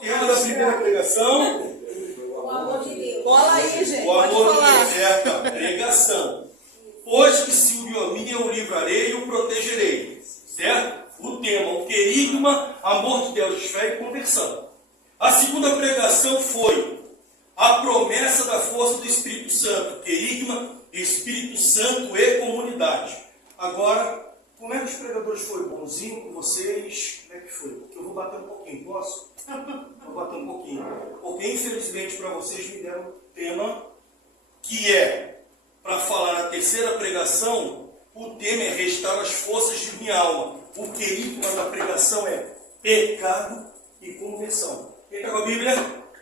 Tema da primeira pregação. O amor de Deus. Cola aí, gente. O amor Pode de falar. Deus é a pregação. Pois que se uniu a mim, eu o livrarei e o protegerei. Certo? O tema, o querigma, amor de Deus, fé e conversão. A segunda pregação foi a promessa da força do Espírito Santo. Querigma, Espírito Santo e comunidade. Agora, como é que os pregadores foram? Bonzinho com vocês? Como é que foi? Porque eu vou bater um pouquinho, posso? Vou bater um pouquinho. Porque, infelizmente, para vocês me deram um tema que é, para falar na terceira pregação, o tema é restaurar as forças de minha alma. O querigma da pregação é pecado e conversão. Quem está com a Bíblia?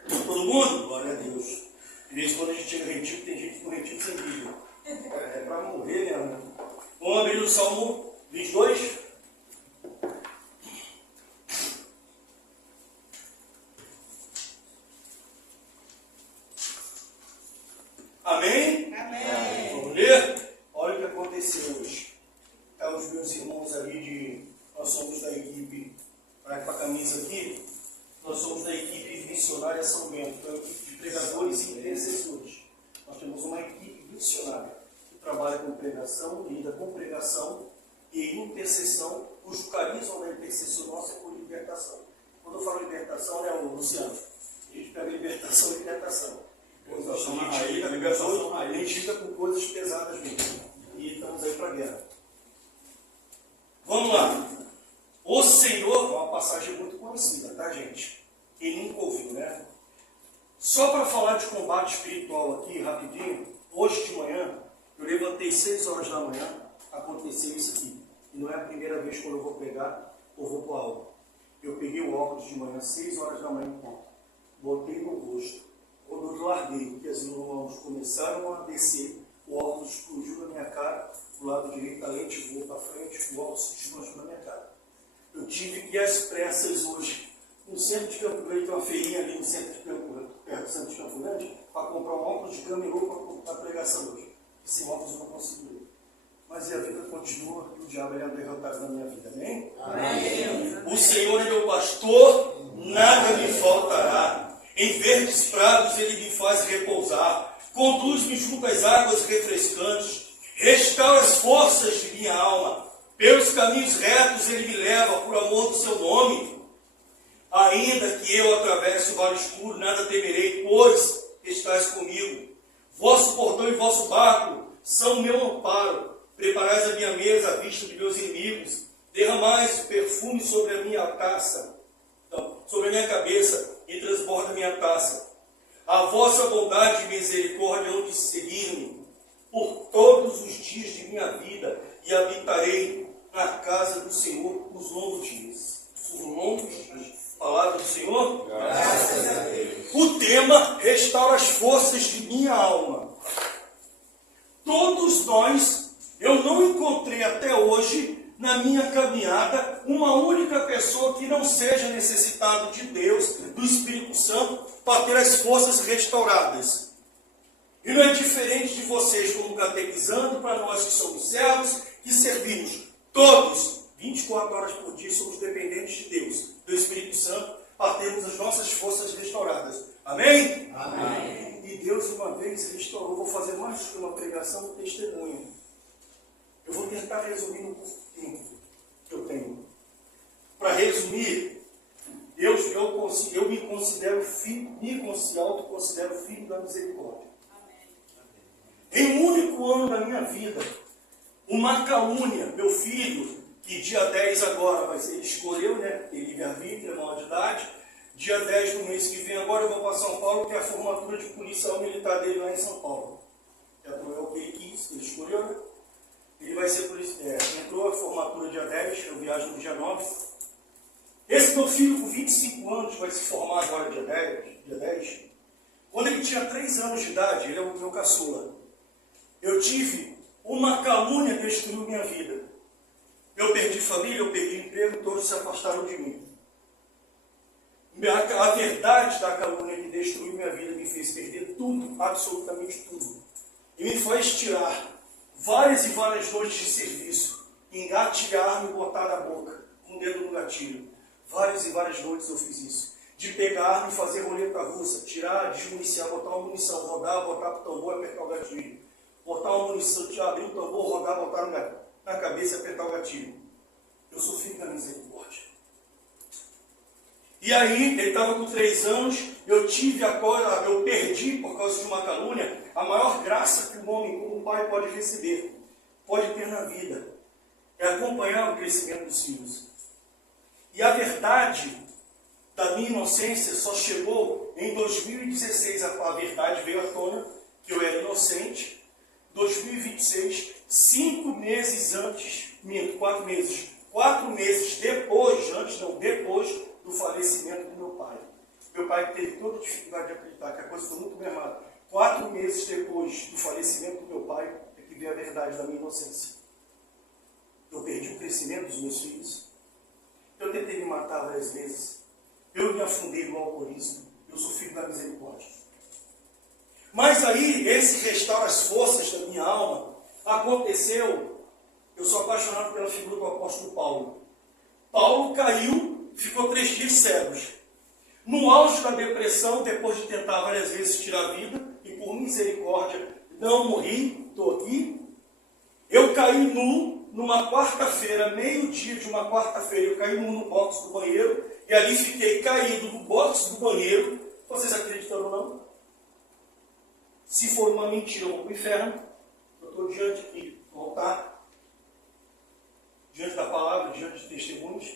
Todo mundo? Glória a Deus. De vez em quando a gente chega retiro, tem gente que no retiro sem Bíblia. É para morrer mesmo. Vamos abrir o Salmo 22. Amém? Amém. Vamos ler? Olha o que aconteceu hoje. Os meus irmãos ali nós somos da equipe, para a camisa aqui, nós somos da equipe missionária São Bento, que é uma equipe de pregadores e intercessores. Nós temos uma equipe missionária que trabalha com pregação, lida com pregação e intercessão, cujo carisma da intercessão nossa é por libertação. Quando eu falo libertação, né, Luciano? A gente pega libertação e libertação. A gente lida com coisas pesadas mesmo. E estamos aí para a guerra. Vamos lá. O Senhor, uma passagem muito conhecida, tá, gente? Quem nunca ouviu, né? Só para falar de combate espiritual aqui, rapidinho, hoje de manhã, eu levantei 6 horas da manhã, aconteceu isso aqui. E não é a primeira vez quando eu vou pegar ou vou para aula. Eu peguei o óculos de manhã, 6 horas da manhã, botei no rosto. Quando eu larguei, que as irmãos começaram a descer, o óculos explodiu na minha cara, do lado direito a lente voou para frente, o óculos se desmanchou na minha cara. Eu tive que ir às pressas hoje, no centro de Campo Grande, tem uma feirinha ali no centro de Campo Grande, perto do centro de Campo Grande, para comprar um óculos de camelô para a pregação hoje. Esse óculos eu não consigo ler. Mas a vida continua e o diabo é derrotado na minha vida, amém? Amém. O Senhor é meu pastor, nada me faltará. Em verdes prados ele me faz repousar, conduz-me junto às águas refrescantes, restaura as forças de minha alma, pelos caminhos retos ele me leva por amor do seu nome. Ainda que eu atravesse o vale escuro, nada temerei, pois estás comigo. Vosso portão e vosso barco são meu amparo. Preparais a minha mesa à vista de meus inimigos, derramais perfume sobre a minha taça, sobre a minha cabeça, e transborda a minha taça. A vossa bondade e misericórdia hão de seguir-me por todos os dias de minha vida, e habitarei na casa do Senhor os longos dias. Os longos dias. Palavra do Senhor? Graças a Deus. O tema restaura as forças de minha alma. Todos nós, eu não encontrei até hoje, na minha caminhada, uma única pessoa que não seja necessitado de Deus, do Espírito Santo, para ter as forças restauradas. E não é diferente de vocês, como catequizando, para nós que somos servos, que servimos todos, 24 horas por dia, somos dependentes de Deus, do Espírito Santo, para termos as nossas forças restauradas. Amém? Amém. E Deus uma vez restaurou. Vou fazer mais que uma pregação, um testemunho. Eu vou tentar resumir no pouco tempo que eu tenho. Para resumir, eu me considero filho, autoconsidero filho da misericórdia. Em um único ano da minha vida, uma calúnia, meu filho, que dia 10 agora, mas ele escolheu, né? Ele livre-arbítrio, é maior de idade. Dia 10 do mês que vem agora eu vou para São Paulo, que é a formatura de policial militar dele lá em São Paulo. É o que ele quis, ele escolheu, né? Ele vai ser policial. Entrou a formatura dia 10, eu viajo no dia 9. Esse meu filho, com 25 anos, vai se formar agora dia 10. Quando ele tinha 3 anos de idade, ele é o meu caçula. Eu tive uma calúnia que destruiu minha vida. Eu perdi família, eu perdi emprego, todos se afastaram de mim. A verdade da calúnia que destruiu minha vida me fez perder tudo, absolutamente tudo. E me fez tirar várias e várias noites de serviço, engatilhar-me e botar na boca, com o dedo no gatilho. Várias e várias noites eu fiz isso. de pegar e fazer roleta russa, tirar, desmuniciar, botar uma munição, rodar, botar para o tambor e apertar o gatilho. Botar uma munição, abrir o tambor, rodar, botar na cabeça e apertar o gatilho. Eu sou filho da misericórdia. E aí, ele estava com 3 anos, eu perdi, por causa de uma calúnia, a maior graça que um homem como um pai pode receber, pode ter na vida, é acompanhar o crescimento dos filhos. E a verdade da minha inocência só chegou em 2016, a verdade veio à tona, que eu era inocente. 2026, 5 meses antes, 4 meses. 4 meses depois do falecimento do meu pai. Meu pai teve toda a dificuldade de acreditar que a coisa foi muito errada. 4 meses depois do falecimento do meu pai, é que veio a verdade da minha inocência. Eu perdi o crescimento dos meus filhos. Eu tentei me matar várias vezes. Eu me afundei no alcoolismo. Eu sou filho da misericórdia. Mas aí, esse restaura as forças da minha alma aconteceu. Eu sou apaixonado pela figura do apóstolo Paulo. Paulo caiu, ficou 3 dias cegos. No auge da depressão, depois de tentar várias vezes tirar a vida, e por misericórdia não morri, estou aqui. Eu caí numa quarta-feira, meio-dia de uma quarta-feira, eu caí no box do banheiro, e ali fiquei caído no box do banheiro. Vocês acreditam ou não? Se for uma mentira, eu vou para o inferno. Eu estou diante aqui do altar, diante da palavra, diante de testemunhos.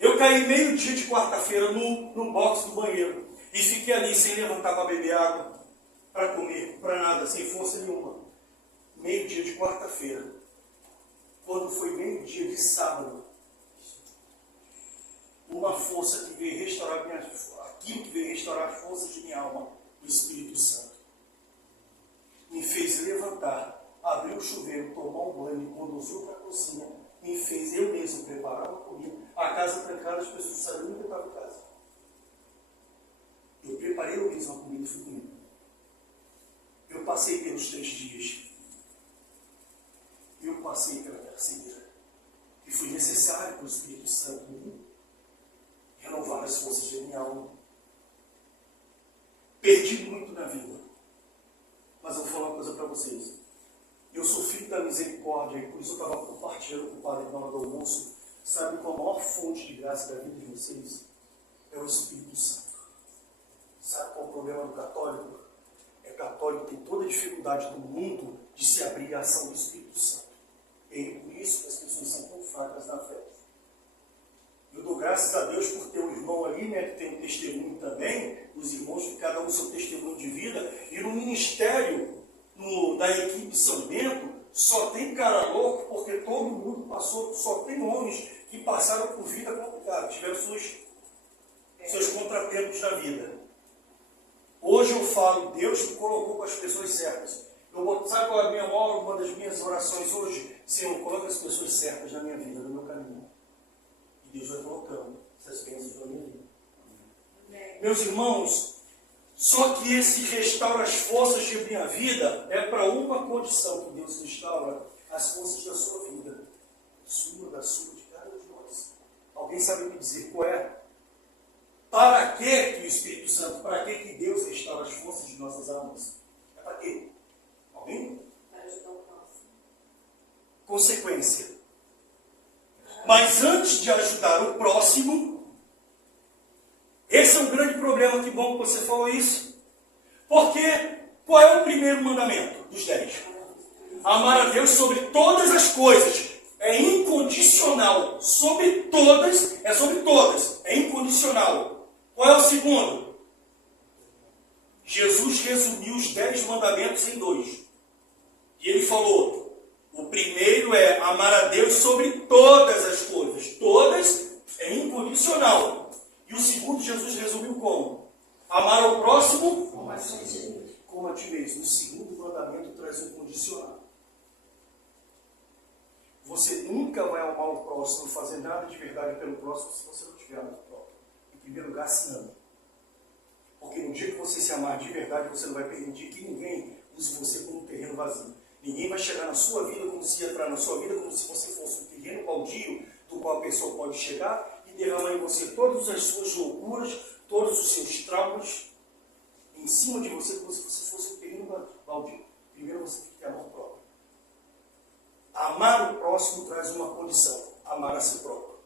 Eu caí meio-dia de quarta-feira no box do banheiro, e fiquei ali sem levantar para beber água, para comer, para nada, sem força nenhuma. Meio-dia de quarta-feira. Quando foi meio-dia de sábado, uma força que veio restaurar aquilo que veio restaurar as forças de minha alma, o Espírito Santo, me fez levantar, abrir o chuveiro, tomar um banho, me conduziu para a cozinha, me fez eu mesmo preparar uma comida, a casa trancada, as pessoas sabiam que eu estava em casa. Eu preparei eu mesmo a comida e fui comigo. Eu passei pelos 3 dias. Eu passei pela terceira. E foi necessário para o Espírito Santo renovar as forças de minha alma. Perdi muito na vida. Mas eu vou falar uma coisa para vocês. Eu sou filho da misericórdia, e por isso eu estava compartilhando com o Padre na hora do almoço. Sabe qual a maior fonte de graça da vida de vocês? É o Espírito Santo. Sabe qual é o problema do católico? É católico tem toda a dificuldade do mundo de se abrir à ação do Espírito Santo. E é por isso que as pessoas são tão fracas na fé. Eu dou graças a Deus por ter um irmão ali, né, que tem um testemunho também, os irmãos de cada um seu testemunho de vida, e no ministério da equipe São Bento, só tem cara louco, porque todo mundo passou, só tem homens que passaram por vida complicada, tiveram seus contratempos na vida. Hoje eu falo, Deus me colocou com as pessoas certas. Sabe qual é uma das minhas orações hoje? Senhor, coloca as pessoas certas na minha vida, no meu caminho. E Deus vai colocando essas bênçãos na minha vida. Meus irmãos, só que esse restaura as forças de minha vida é para uma condição, que Deus restaura as forças da sua vida. Da sua, de cada um de nós. Alguém sabe me dizer qual é? Para que o Espírito Santo, para que Deus restaura as forças de nossas almas? É para quê? Alguém? Para ajudar o próximo. Consequência. Mas antes de ajudar o próximo, esse é um grande problema, que bom que você falou isso. Porque qual é o primeiro mandamento dos 10? Amar a Deus sobre todas as coisas. É incondicional. Sobre todas, é incondicional. Qual é o segundo? Jesus resumiu os 10 mandamentos em 2. E ele falou, o primeiro é amar a Deus sobre todas as coisas. Todas é incondicional. E o segundo Jesus resumiu como? Amar ao próximo como a ti mesmo. O segundo mandamento traz um condicional. Você nunca vai amar o próximo, fazer nada de verdade pelo próximo, se você não tiver amor próprio. Em primeiro lugar, se ama. Porque no dia que você se amar de verdade, você não vai permitir que ninguém use você como um terreno vazio. Ninguém vai chegar na sua vida, como se entrar na sua vida, como se você fosse um terreno baldio, do qual a pessoa pode chegar e derramar em você todas as suas loucuras, todos os seus traumas em cima de você, como se você fosse um terreno baldio. Primeiro você tem que ter amor próprio. Amar o próximo traz uma condição: amar a si próprio.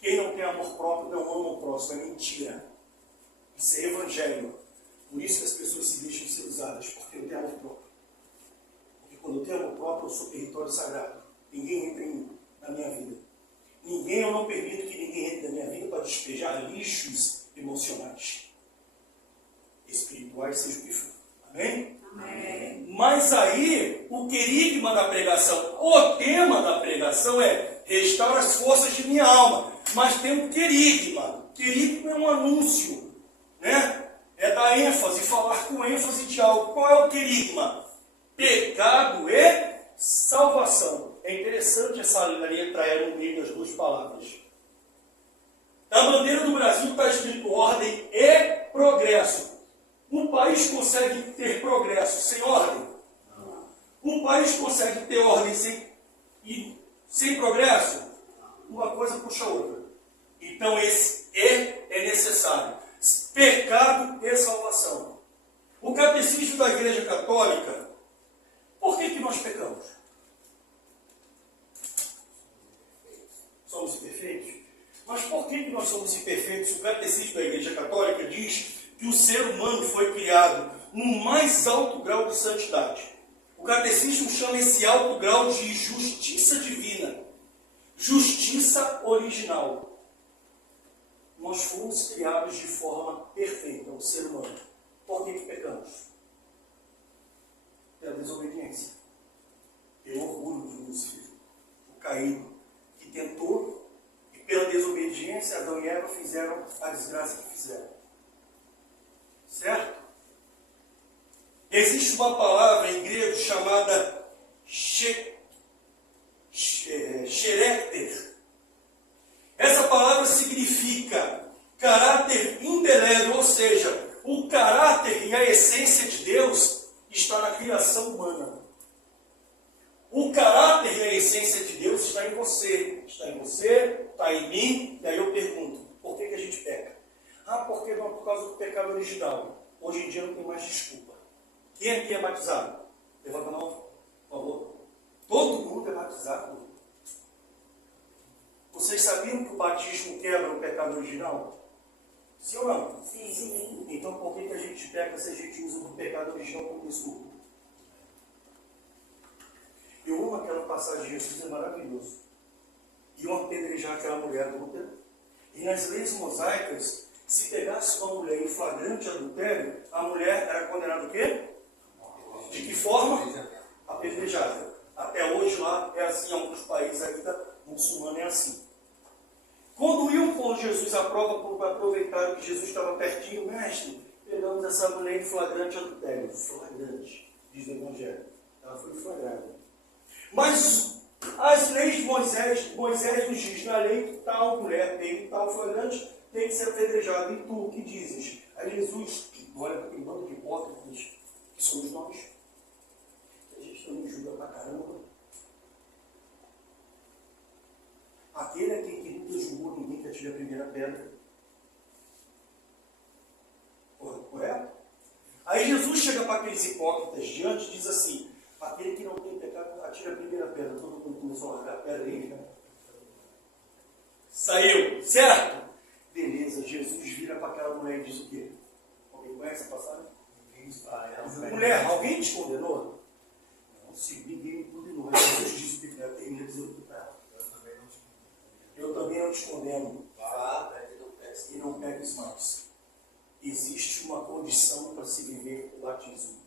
Quem não tem amor próprio não ama o próximo, é mentira. Isso é evangelho. Por isso que as pessoas se deixam ser usadas, porque eu tenho amor próprio. Porque quando eu tenho amor próprio, eu sou território sagrado. Ninguém entra em mim, na minha vida. Eu não permito que ninguém entre na minha vida para despejar lixos emocionais. Espirituais, seja o que for. Amém? Amém. Mas aí, o querigma da pregação, o tema da pregação é restaura as forças de minha alma. Mas tem um querigma. Querigma é um anúncio, né? É dar ênfase, falar com ênfase de algo. Qual é o querigma? Pecado e salvação. É interessante essa letra E no meio das duas palavras. Na bandeira do Brasil está escrito ordem e progresso. O país consegue ter progresso sem ordem? O país consegue ter ordem sem progresso? Uma coisa puxa a outra. Então esse E é necessário. Pecado e salvação. O catecismo da Igreja Católica, por que nós pecamos? Somos imperfeitos? Mas por que nós somos imperfeitos? O catecismo da Igreja Católica diz que o ser humano foi criado no mais alto grau de santidade. O catecismo chama esse alto grau de justiça divina. Justiça original. Nós fomos criados de forma perfeita, o ser humano. Por que pecamos? Pela desobediência. Pelo orgulho de Lúcifer, o caído, que tentou, e pela desobediência, Adão e Eva fizeram a desgraça que fizeram. Certo? Existe uma palavra em grego chamada xeréter. Essa palavra significa caráter indelével, ou seja, o caráter e a essência de Deus está na criação humana. O caráter e a essência de Deus está em você. Está em você, está em mim. E aí eu pergunto, por que a gente peca? Porque não, por causa do pecado original. Hoje em dia não tem mais desculpa. Quem aqui é batizado? Levanta a mão, por favor. Todo mundo é batizado. Vocês sabiam que o batismo quebra o pecado original? Sim ou não? Sim. Então por que a gente peca se a gente usa o pecado original como desculpa? Eu amo aquela passagem de Jesus, é maravilhoso. Iam apedrejar aquela mulher adulta. E nas leis mosaicas, se pegasse uma mulher em flagrante adultério, a mulher era condenada o quê? De que forma? Apedrejada. Até hoje lá é assim, em alguns países ainda muçulmano é assim. Quando iam pôr Jesus à prova para aproveitar que Jesus estava pertinho, mestre, pegamos essa mulher em flagrante adultério. Flagrante, diz o Evangelho. Ela foi flagrada. Mas as leis de Moisés nos diz, na lei que tal mulher tem tal flagrante, tem que ser apedrejada. E tu, o que dizes? Aí Jesus, olha, tem um bando de hipócritas, que somos nós. A gente também julga pra caramba. Aquele aqui que nunca julgou ninguém que atire a primeira pedra. Correto? Aí Jesus chega para aqueles hipócritas diante e diz assim, aquele que não tem pecado, atira a primeira pedra. Todo mundo começou a largar a pedra aí, né? Saiu, certo? Beleza, Jesus vira para aquela mulher e diz o quê? Alguém conhece a passagem? Mulher, alguém te condenou? Não, se ninguém me condenou. Mas Jesus disse o que ela termina dizendo o que ela. Eu também não te condeno. Vá, e não pegues mais. Existe uma condição para se viver o batismo.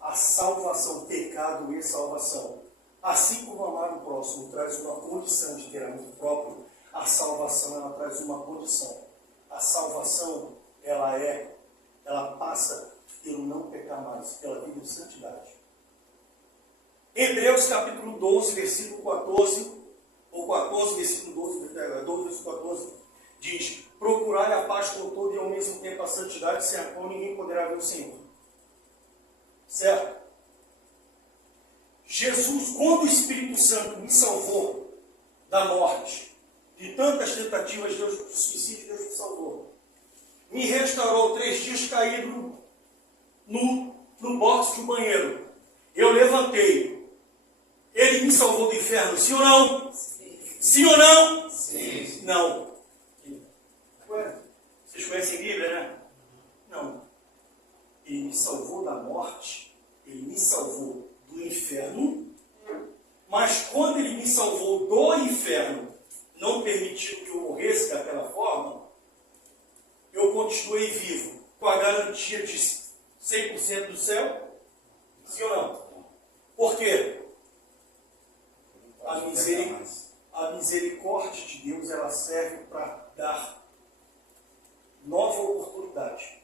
A salvação, pecado e salvação. Assim como amar o próximo traz uma condição de ter amor próprio, a salvação ela traz uma condição. A salvação ela passa pelo não pecar mais, pela vida de santidade. Hebreus capítulo 12, versículo 14, ou 14, versículo 12, versículo 14, diz, procurai a paz com todo e ao mesmo tempo a santidade, sem a qual ninguém poderá ver o Senhor. Certo? Jesus, quando o Espírito Santo me salvou da morte, de tantas tentativas de suicídio, Deus me salvou. me restaurou 3 dias caído no box do banheiro. Eu levantei. Ele me salvou do inferno, sim ou não? Sim ou não? Sim. Não. Ué, vocês conhecem Bíblia, né? Não. Ele me salvou da morte, ele me salvou do inferno, mas quando ele me salvou do inferno, não permitiu que eu morresse daquela forma, eu continuei vivo, com a garantia de 100% do céu? Sim ou não? Por quê? A misericórdia de Deus, ela serve para dar nova oportunidade.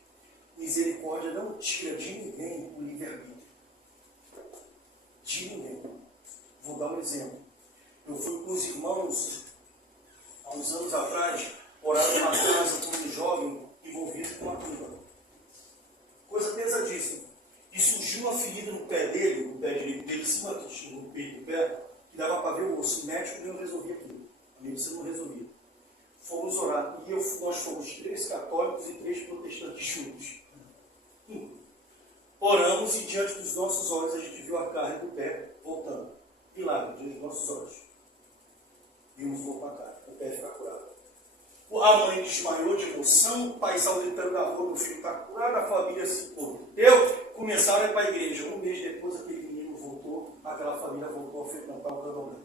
Misericórdia não tira de ninguém o livre-arbítrio. De ninguém. Vou dar um exemplo. Eu fui com os irmãos, há uns anos atrás, orar numa casa com um jovem envolvido com uma tumba. Coisa pesadíssima. E surgiu uma ferida no pé dele, no pé direito dele, em cima do peito do pé, que dava para ver o osso. O médico não resolvia aquilo. A medicina não resolvia. Fomos orar. E nós fomos 3 católicos e 3 protestantes juntos. Oramos e diante dos nossos olhos a gente viu a carne do pé voltando. Milagre, diante dos nossos olhos. Vimos voltar a carne, o pé ficar curado. A mãe desmaiou de emoção, o pai saiu gritando na rua, meu filho está curado, a família se converteu, começaram a ir para a igreja. Um mês depois aquele menino voltou, aquela família voltou a frequentar o candomblé.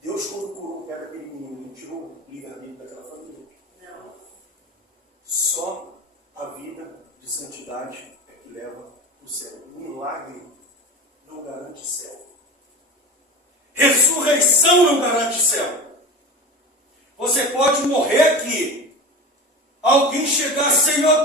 Deus, quando curou o pé daquele menino, ele tirou o livre-arbítrio daquela família? Não. Só a vida de santidade é que leva para o céu. O milagre não garante céu. Ressurreição não garante céu. Você pode morrer aqui. Alguém chegar, Senhor,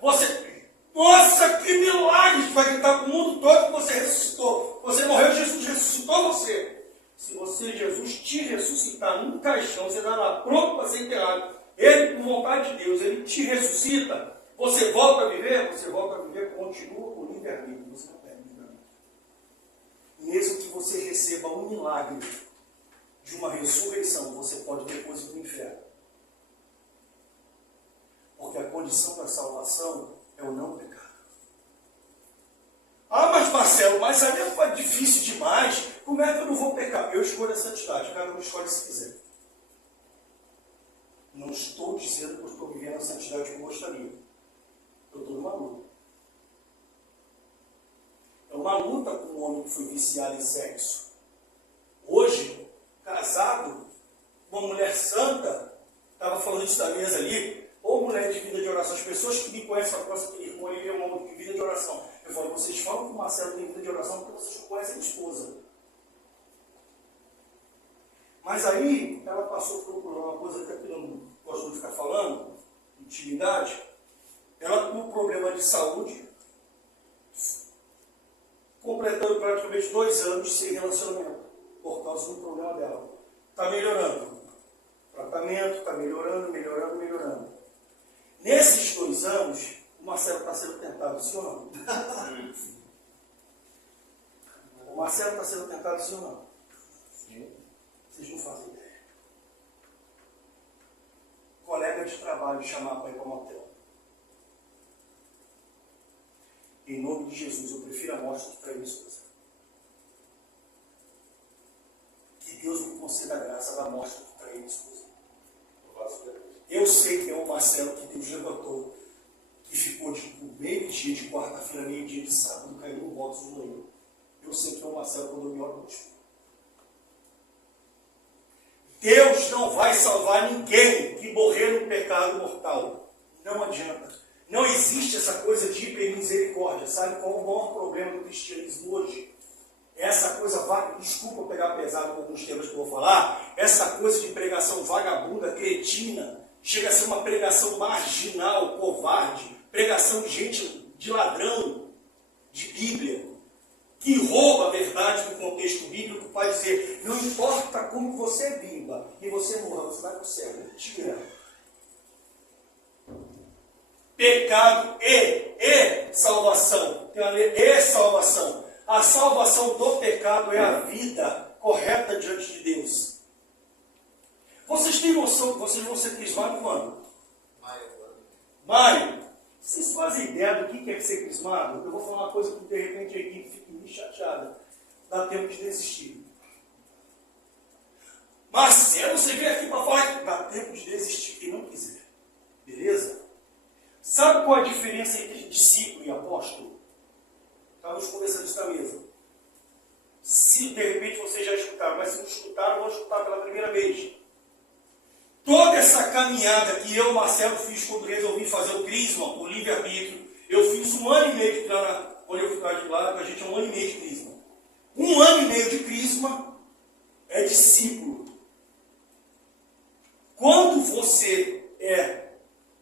você, nossa, que milagre! Você vai gritar para o mundo todo que você ressuscitou. Você morreu, Jesus ressuscitou você. Se você, Jesus, te ressuscitar num caixão, você está lá pronto para ser enterrado. Ele, por vontade de Deus, ele te ressuscita. Você volta a viver, continua com o livre-arbítrio. Você não perde o livre-arbítrio. Mesmo que você receba um milagre de uma ressurreição, você pode depois ir para o inferno. Porque a condição da salvação é o não pecado. Ah, mas Marcelo, mas a minha é difícil demais. Como é que eu não vou pecar? Eu escolho a santidade, cada um escolhe se quiser. Não estou dizendo que eu estou vivendo a santidade que eu gostaria. Eu estou numa luta. É uma luta com um homem que foi viciado em sexo. Hoje, casado, uma mulher santa, estava falando isso da mesa ali, ou mulher de vida de oração. As pessoas que me conhecem falam assim, que irmão, ele é um homem de vida de oração. Eu falo, vocês falam que o Marcelo tem vida de oração porque vocês conhecem a esposa. Mas aí, ela passou por uma coisa que eu não gosto de ficar falando, intimidade. Ela com um problema de saúde, completando praticamente 2 anos sem relacionamento, por causa do problema dela. Está melhorando. Tratamento, está melhorando. Nesses 2 anos, o Marcelo está sendo tentado, sim ou não? O Marcelo está sendo tentado, sim ou não? Sim. Vocês não fazem ideia. Colega de trabalho chamar para ir para o motel. Em nome de Jesus, eu prefiro a morte do que trair a esposa. Que Deus me conceda a graça da morte do que trair a esposa. Eu sei que é o Marcelo que Deus levantou, que ficou de meio-dia de quarta-feira, meio-dia de sábado, caiu no box do banheiro. Eu sei que é o Marcelo quando eu me olho no espelho. Deus não vai salvar ninguém que morrer no pecado mortal. Não adianta. Não existe essa coisa de hipermisericórdia. Sabe qual é o maior problema do cristianismo hoje? Essa coisa, desculpa pegar pesado com alguns temas que eu vou falar, essa coisa de pregação vagabunda, cretina, chega a ser uma pregação marginal, covarde, pregação de gente, de ladrão, de Bíblia, que rouba a verdade do contexto bíblico para dizer, não importa como você viva e você morra, você vai para o céu. Mentira. Pecado e salvação. Tem uma lei, e salvação. A salvação do pecado é a vida correta diante de Deus. Vocês têm noção que vocês vão ser crismados quando? Maio. Vocês fazem ideia do que é ser crismado? Eu vou falar uma coisa que de repente a equipe fique meio chateada. Dá tempo de desistir. Marcelo, você vem aqui para falar que dá tempo de desistir quem não quiser. Beleza? Sabe qual é a diferença entre discípulo e apóstolo? Estávamos conversando isso na mesa. Se de repente vocês já escutaram, mas se não escutaram, vão escutar pela primeira vez. Toda essa caminhada que eu, Marcelo, fiz quando resolvi fazer o Crisma, o livre-arbítrio, eu fiz 1 ano e meio de lá, quando eu ficar de lá, a gente é 1 ano e meio de Crisma. 1 ano e meio de Crisma é discípulo. Quando você é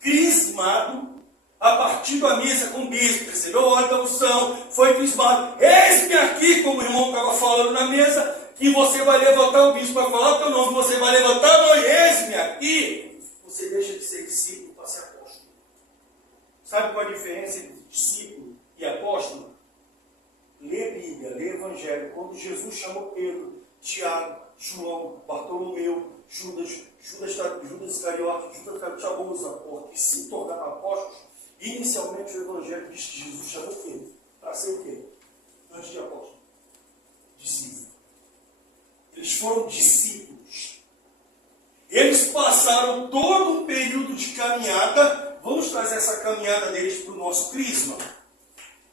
crismado, a partir da mesa com o bispo, recebeu a ordem da unção, foi crismado. Eis-me aqui, como o irmão estava falando na mesa, que você vai levantar o bispo para falar o teu nome, você vai levantar a mão, eis-me aqui. Você deixa de ser discípulo para ser apóstolo. Sabe qual a diferença entre discípulo e apóstolo? Lê a Bíblia, lê o Evangelho. Quando Jesus chamou Pedro, Tiago, João, Bartolomeu, Judas Iscariote, Judas chamou os apóstolos que se tornaram apóstolos. Inicialmente o Evangelho diz que Jesus chamou Pedro para ser o quê? Antes de apóstolo. Discípulo. Eles foram discípulos. Eles passaram todo um período de caminhada. Vamos trazer essa caminhada deles para o nosso crisma.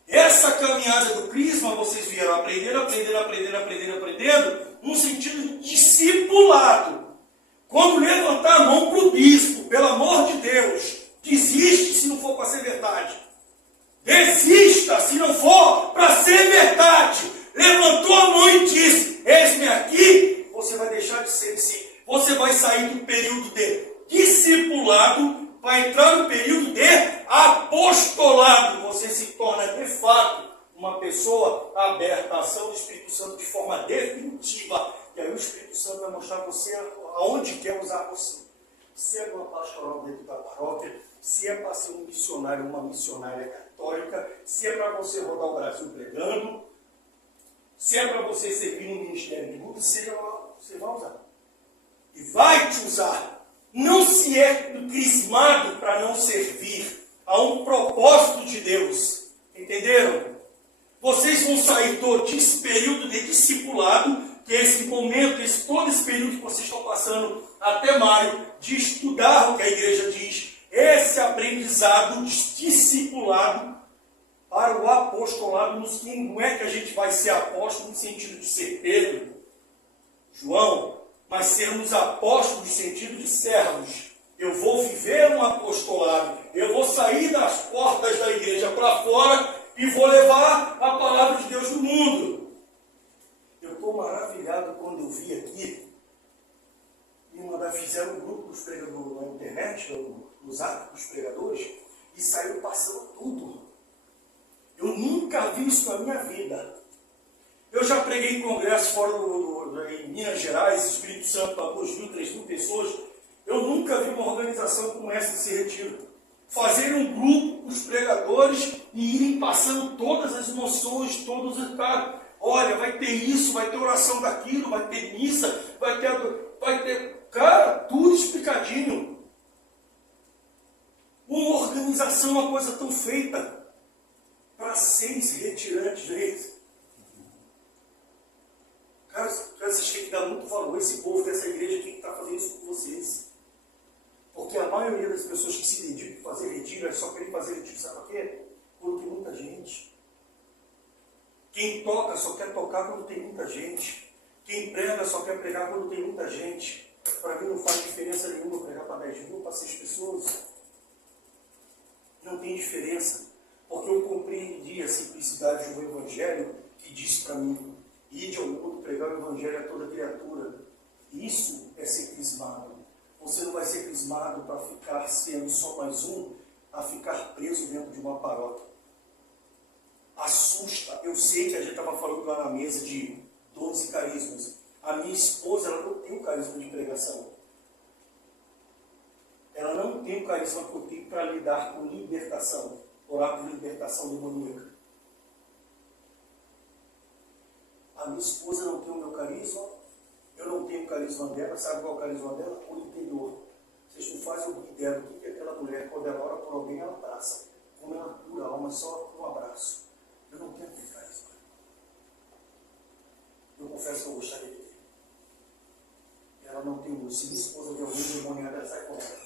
Essa caminhada do crisma, vocês vieram aprendendo, no sentido de discipulado. Quando levantar a mão para o bispo, pelo amor de Deus, desiste se não for para ser verdade. Desista se não for para ser verdade. Levantou a mão e disse, eis-me aqui, você vai deixar de ser discípulo. Você vai sair do período de discipulado para entrar no período de apostolado. Você se torna, de fato, uma pessoa aberta à ação do Espírito Santo de forma definitiva. E aí o Espírito Santo vai mostrar a você aonde quer usar você. Se é uma pastoral dentro da paróquia, se é para ser um missionário, uma missionária católica, se é para você rodar o Brasil pregando, se é para você servir no ministério de luta, seja lá, você vai usar. E vai te usar. Não se é crismado para não servir a um propósito de Deus. Entenderam? Vocês vão sair todo esse período de discipulado, que é esse momento, todo esse período que vocês estão passando até maio, de estudar o que a igreja diz, esse aprendizado discipulado para o apostolado. Não é que a gente vai ser apóstolo no sentido de ser Pedro, João, mas sermos apóstolos no sentido de servos. Eu vou viver um apostolado, eu vou sair das portas da igreja para fora e vou levar a palavra de Deus no mundo. Eu estou maravilhado quando eu vi aqui, fizeram um grupo dos pregadores na internet, nos atos dos pregadores, e saíram passando tudo. Eu nunca vi isso na minha vida. Eu já preguei em congressos fora em Minas Gerais, Espírito Santo, para 2.000, 3.000 pessoas. Eu nunca vi uma organização como essa nesse retiro. Fazer um grupo, os pregadores, e irem passando todas as emoções, todos os estados. Olha, vai ter isso, vai ter oração daquilo, vai ter missa, vai ter, cara, tudo explicadinho. Uma organização, uma coisa tão feita para 6 retirantes deles. Cara, vocês têm que dar muito valor a esse povo dessa igreja aqui que está fazendo isso com vocês. Porque a maioria das pessoas que se dedicam a fazer retiro, só querem fazer retiro, sabe o quê? Quando tem muita gente. Quem toca só quer tocar quando tem muita gente. Quem prega só quer pregar quando tem muita gente. Para mim não faz diferença nenhuma pregar para 10 mil, para 6 pessoas. Não tem diferença. Porque eu compreendi a simplicidade do Evangelho que disse para mim: ide ao mundo pregar o Evangelho a toda criatura. Isso é ser crismado. Você não vai ser crismado para ficar sendo só mais um, a ficar preso dentro de uma paróquia. Assusta. Eu sei que a gente estava falando lá na mesa de 12 carismas. A minha esposa, ela não tem o carisma de pregação. Ela não tem o carisma que eu tenho para lidar com libertação. Orar por libertação demoníaca. A minha esposa não tem o meu carisma, eu não tenho tem o carisma dela, sabe qual é o carisma dela? Por interior. Vocês não fazem ideia do que aquela mulher, quando ela ora por alguém, ela abraça. Como ela cura a alma só com um abraço. Eu não tenho aquele carisma. Eu confesso que eu gostaria de ter. Ela não tem luz. Se minha esposa der alguém demoniado, ela sai com ela.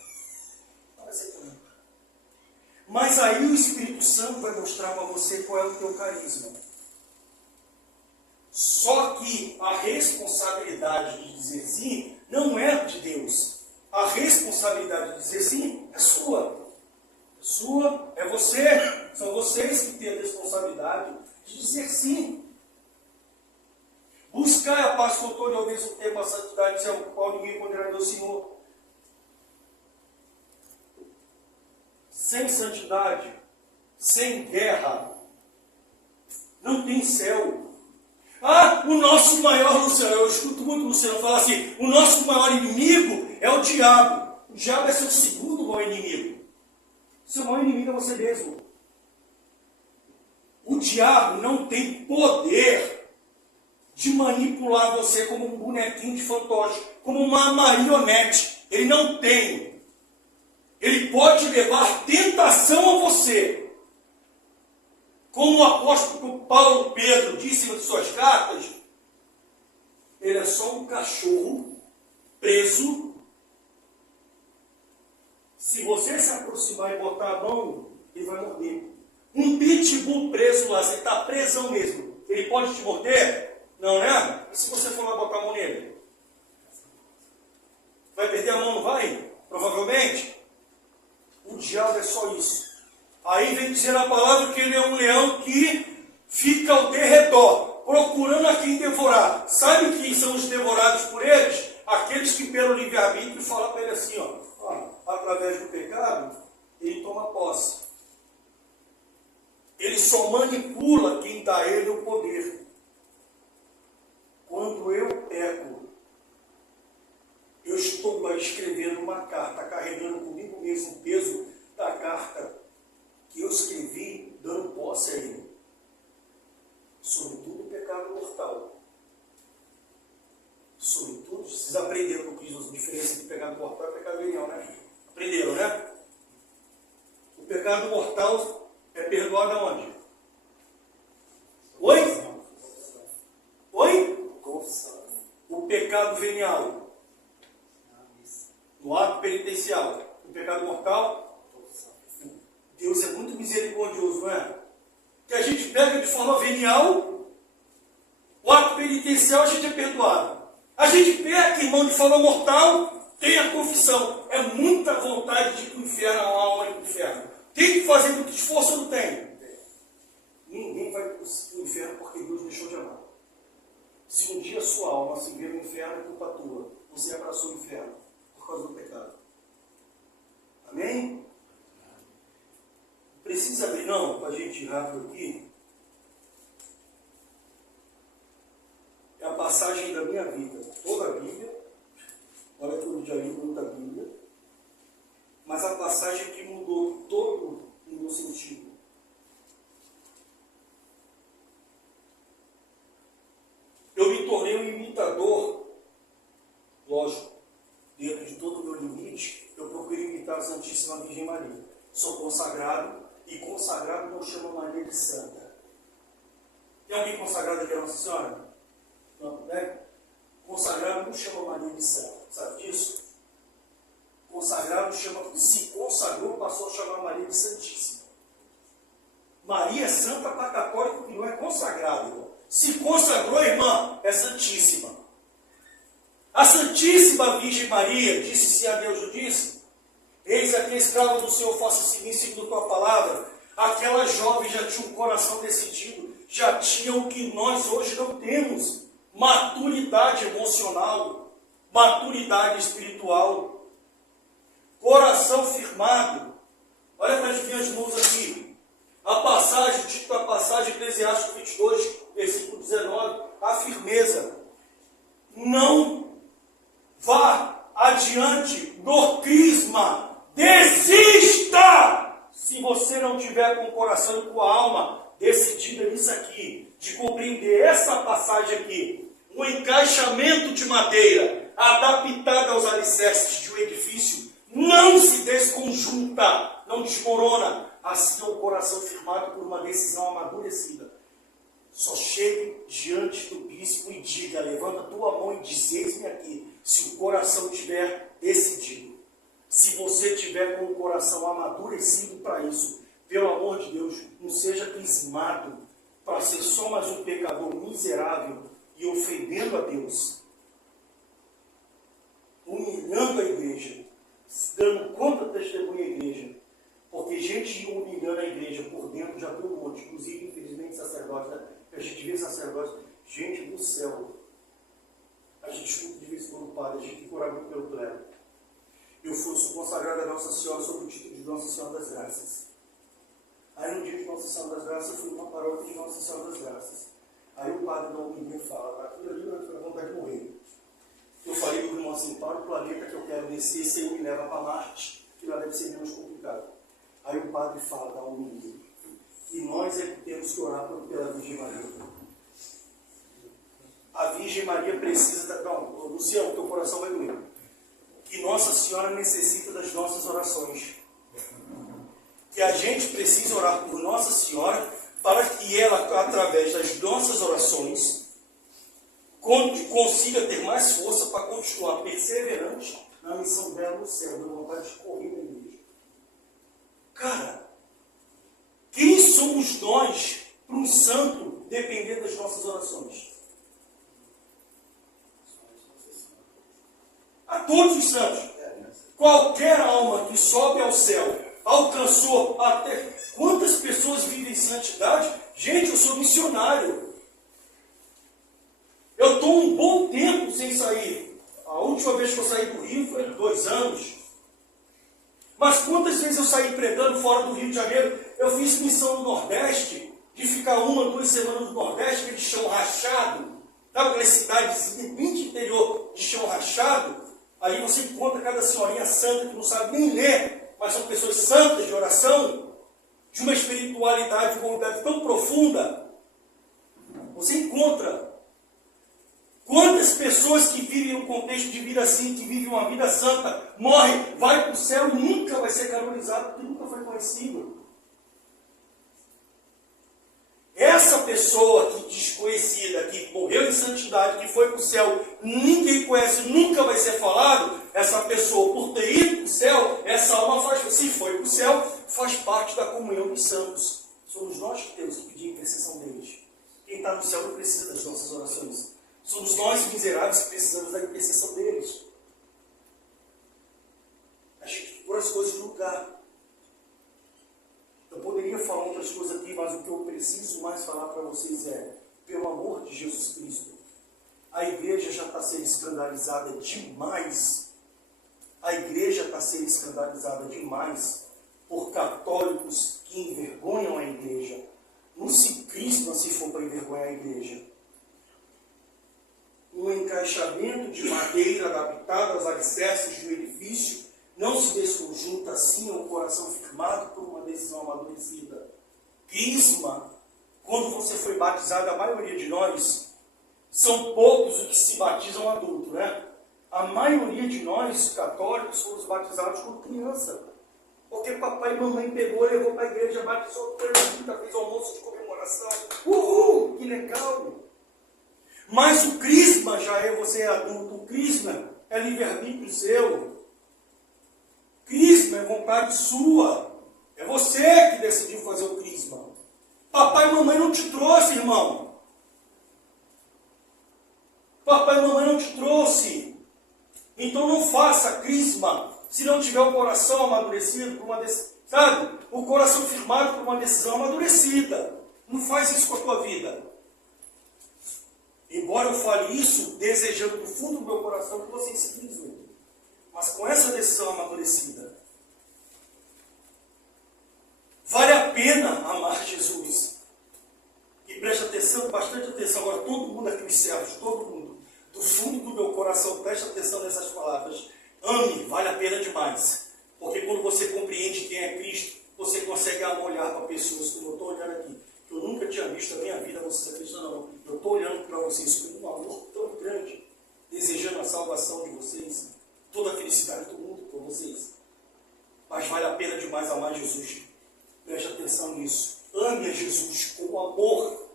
Não vai ser comigo. Mas aí o Espírito Santo vai mostrar para você qual é o teu carisma. Só que a responsabilidade de dizer sim não é de Deus. A responsabilidade de dizer sim é sua. É sua, é você. São vocês que têm a responsabilidade de dizer sim. Buscai a paz com todo e ao mesmo tempo a santidade, sem a qual ninguém poderá ver o Senhor. Sem santidade, sem guerra, não tem céu. Ah, o nosso maior, Luciano, eu escuto muito o Luciano falar assim, o nosso maior inimigo é o diabo. O diabo é seu segundo maior inimigo. Seu maior inimigo é você mesmo. O diabo não tem poder de manipular você como um bonequinho de fantoche, como uma marionete. Ele não tem. Ele pode levar tentação a você. Como o apóstolo Paulo Pedro disse em suas cartas, ele é só um cachorro preso. Se você se aproximar e botar a mão, ele vai morder. Um pitbull preso lá, você está presão mesmo. Ele pode te morder? Não, né? E se você for lá botar a mão nele? Vai perder a mão, não vai? Provavelmente. O diabo é só isso. Aí vem dizer a palavra que ele é um leão que fica ao derredor, procurando a quem devorar. Sabe quem são os devorados por eles? Aqueles que pelo livre-arbítrio falam para ele assim, ó, através do pecado, ele toma posse. Ele só manipula quem dá a ele o poder. Quando eu peco, eu estou lá escrevendo uma carta, carregando comigo mesmo o peso da carta que eu escrevi, dando posse a ele. Sobretudo o pecado mortal. Sobretudo, vocês aprenderam o que diz a diferença entre pecado mortal e pecado venial, né? Aprenderam, né? O pecado mortal é perdoado aonde? Oi? Oi? O pecado venial no ato penitencial. O pecado mortal, Deus é muito misericordioso, não é? Que a gente pega de forma venial, o ato penitencial a gente é perdoado. A gente peca, irmão, de forma mortal, tem a confissão. É muita vontade de ir para o inferno, a alma ir para o inferno. Tem que fazer muito esforço, não tem? Ninguém vai para o inferno porque Deus deixou de amar. Se um dia a sua alma se vê no inferno, é culpa tua. Você abraçou o inferno por causa do pecado. Amém? Precisa abrir, não, para a gente ir rápido aqui. É a passagem da minha vida. Toda a Bíblia. Olha que eu já li muita Bíblia. Mas a passagem que mudou todo o meu sentido. Eu me tornei um imitador, lógico, dentro de todo o meu limite, eu procurei imitar a Santíssima Virgem Maria. Sou consagrado, e consagrado não chama Maria de Santa. Tem alguém consagrado aqui a Nossa Senhora? Não, né? Consagrado não chama Maria de Santa, sabe disso? Consagrado se consagrou, passou a chamar Maria de Santíssima. Maria é santa para católico que não é consagrado, irmão. Se consagrou, irmã, é santíssima. A Santíssima Virgem Maria disse sim a Deus, o disse. Eis aqui a escrava do Senhor, faça-se em mim segundo tua palavra. Aquela jovem já tinha um coração decidido, já tinha o que nós hoje não temos. Maturidade emocional, maturidade espiritual, coração firmado. Olha para as minhas mãos aqui. A passagem, o título da passagem, Eclesiastes 22, versículo 19, a firmeza. Não vá adiante do crisma, desista! Se você não tiver com o coração e com a alma decidida nisso aqui, de compreender essa passagem aqui, um encaixamento de madeira, adaptada aos alicerces de um edifício, não se desconjunta, não desmorona. Assim é o coração firmado por uma decisão amadurecida. Só chegue diante do bispo e diga: levanta a tua mão e diz: eis-me aqui, se o coração tiver decidido. Se você tiver com o coração amadurecido para isso, pelo amor de Deus, não seja crismado para ser só mais um pecador miserável e ofendendo a Deus, humilhando a igreja, dando contra-testemunho à igreja. Porque gente humilhando a igreja por dentro já tem um monte, inclusive, infelizmente, sacerdotes, né? A gente vê sacerdotes, gente do céu. A gente escuta de vez em quando o padre, a gente tem que orar muito pelo clero. Eu sou consagrado a Nossa Senhora sob o título de Nossa Senhora das Graças. Aí no dia de Nossa Senhora das Graças, eu fui numa paróquia de Nossa Senhora das Graças. Aí o padre da homilia fala: aquilo ali eu tenho vontade de morrer. Eu falei para o irmão assim: para o planeta que eu quero descer, se ele me leva para Marte, que lá deve ser menos complicado. Aí o padre fala da homilia: e nós é que temos que orar pela Virgem Maria. A Virgem Maria precisa da... Não, Luciano, teu coração vai doer. Que Nossa Senhora necessita das nossas orações. Que a gente precisa orar por Nossa Senhora para que ela, através das nossas orações, consiga ter mais força para continuar perseverante na missão dela no céu, na vontade de correr na igreja. Cara, quem somos nós para um santo depender das nossas orações? A todos os santos. Qualquer alma que sobe ao céu alcançou até... Quantas pessoas vivem em santidade? Gente, eu sou missionário. Eu estou um bom tempo sem sair. A última vez que eu saí do Rio foi 2 anos. Mas quantas vezes eu saí pregando fora do Rio de Janeiro? Eu fiz missão no Nordeste, de ficar 1 ou 2 semanas no Nordeste, aquele chão rachado. Sabe aquelas cidades bem interior de chão rachado? Aí você encontra cada senhorinha santa que não sabe nem ler, mas são pessoas santas de oração, de uma espiritualidade, de uma unidade tão profunda. Você encontra quantas pessoas que vivem um contexto de vida assim, que vivem uma vida santa, morrem, vai para o céu e nunca vai ser canonizado, porque nunca foi conhecido. Essa pessoa que desconhecida, que morreu em santidade, que foi para o céu, ninguém conhece, nunca vai ser falado. Essa pessoa, por ter ido para o céu, essa alma se foi para o céu, faz parte da comunhão dos santos. Somos nós que temos que pedir a intercessão deles. Quem está no céu não precisa das nossas orações. Somos nós, miseráveis, que precisamos da intercessão deles. A gente pôr as coisas no lugar. Eu poderia falar outras coisas aqui, mas o que eu preciso mais falar para vocês é: pelo amor de Jesus Cristo, a igreja já está sendo escandalizada demais. A igreja está sendo escandalizada demais por católicos que envergonham a igreja. Não se crisma se for para envergonhar a igreja. Um encaixamento de madeira adaptado aos alicerces de um edifício não se desconjunta assim ao coração firmado por uma decisão amadurecida. Crisma, quando você foi batizado, a maioria de nós, são poucos os que se batizam adulto, né? A maioria de nós, católicos, fomos batizados quando criança. Porque papai e mamãe pegou, levou para a igreja, batizou, fez almoço de comemoração. Uhul, que legal! Mas o crisma já é você adulto. O crisma é livre-arbítrio seu. Crisma é vontade sua. É você que decidiu fazer o crisma. Papai e mamãe não te trouxe, irmão. Papai e mamãe não te trouxe. Então não faça crisma se não tiver o coração amadurecido por uma decisão, sabe? O coração firmado por uma decisão amadurecida. Não faz isso com a tua vida. Embora eu fale isso desejando do fundo do meu coração que vocês se crismem. Mas com essa decisão amadurecida, vale a pena amar Jesus. E preste atenção, bastante atenção. Agora todo mundo aqui, os servos, todo mundo, do fundo do meu coração, preste atenção nessas palavras. Ame, vale a pena demais. Porque quando você compreende quem é Cristo, você consegue olhar para pessoas, como eu estou olhando aqui, que eu nunca tinha visto na minha vida, você ser cristão, não. Eu estou olhando para vocês com um amor tão grande, desejando a salvação de ame a Jesus com o amor,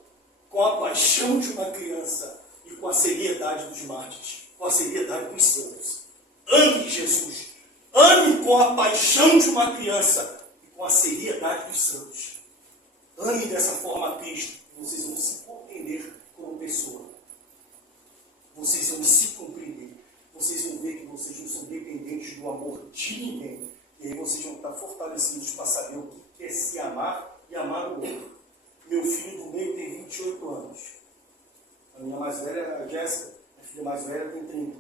com a paixão de uma criança e com a seriedade dos mártires, com a seriedade dos santos. Ame Jesus. Ame com a paixão de uma criança e com a seriedade dos santos. Ame dessa forma a Cristo. Vocês vão se compreender como pessoa. Vocês vão se compreender. Vocês vão ver que vocês não são dependentes do amor de ninguém. E aí vocês vão estar fortalecidos para saber o que é se amar e amar o outro. Meu filho do meio tem 28 anos. A minha mais velha, a Jéssica, a filha mais velha, tem 30.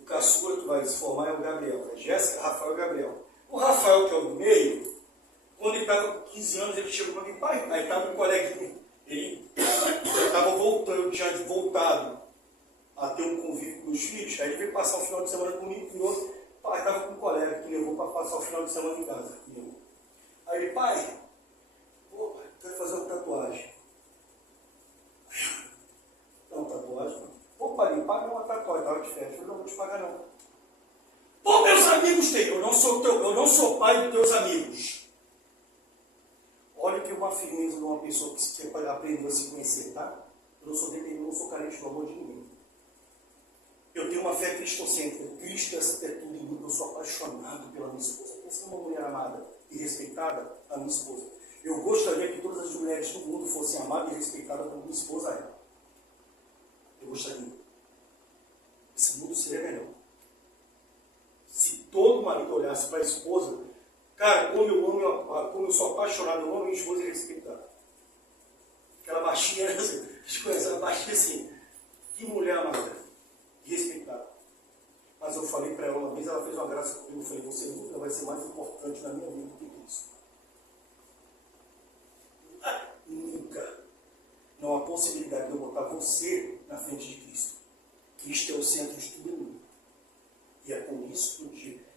O caçula que vai se formar é o Gabriel. A Jéssica, Rafael e Gabriel. O Rafael, que é o do meio, quando ele estava com 15 anos, ele chegou para mim, pai, aí estava um coleguinha. Ele estava voltando, eu tinha voltado a ter um convívio com os filhos, aí ele veio passar o final de semana comigo, virou, pai, estava com um colega que levou para passar o final de semana em casa. Aí ele, pai, pô, quero fazer uma tatuagem. Não, tatuagem? Pô, pai, paga uma tatuagem, estava de férias. Eu não vou te pagar, não. Pô, meus amigos têm, eu não sou pai dos teus amigos. Olha que uma firmeza de uma pessoa que aprendeu a se conhecer, tá? Eu não sou dependente, não sou carente do amor de ninguém. Eu tenho uma fé cristocêntrica. Cristo é tudo em mim. Eu sou apaixonado pela minha esposa. Pensa numa mulher amada e respeitada, a minha esposa. Eu gostaria que todas as mulheres do mundo fossem amadas e respeitadas como minha esposa é. Eu gostaria. Esse mundo seria melhor. Se todo marido olhasse para a esposa, cara, como eu sou apaixonado, eu amo minha esposa e respeitada. Aquela baixinha, ela baixinha assim. Que mulher amada e respeitada. Mas eu falei para ela uma vez, ela fez uma graça comigo, eu falei, você nunca vai ser mais importante na minha vida do que Cristo. Nunca. Não há possibilidade de eu botar você na frente de Cristo. Cristo é o centro de tudo em mim. E é por isso que eu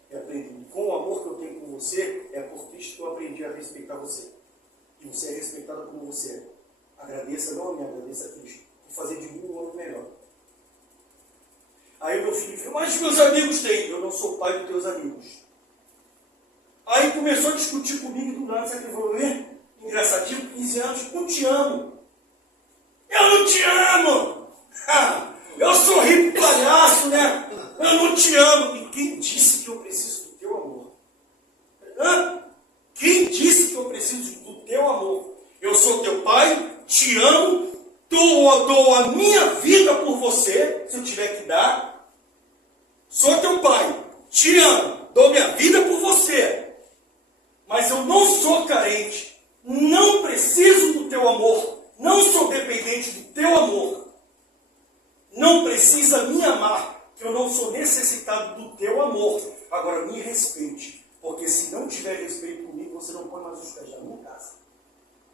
te aprendi. Com o amor que eu tenho com você, é por Cristo que eu aprendi a respeitar você. E você é respeitada como você é. Agradeça, não a mim, agradeça a Cristo. Por fazer de mim um homem melhor. Aí meu filho falou, mas meus amigos têm. Eu não sou pai dos teus amigos. Aí começou a discutir comigo do nada, sabe o que falou, né? Engraçadinho, 15 anos, eu te amo. Eu não te amo! Eu sou rico palhaço, né? Eu não te amo. E quem disse que eu preciso do teu amor? Quem disse que eu preciso do teu amor? Eu sou teu pai, te amo, dou a minha vida por você, se eu tiver que dar. Sou teu pai, te amo, dou minha vida por você. Mas eu não sou carente, não preciso do teu amor, não sou dependente do teu amor. Não precisa me amar, que eu não sou necessitado do teu amor. Agora me respeite, porque se não tiver respeito comigo, você não põe mais os pés na minha casa.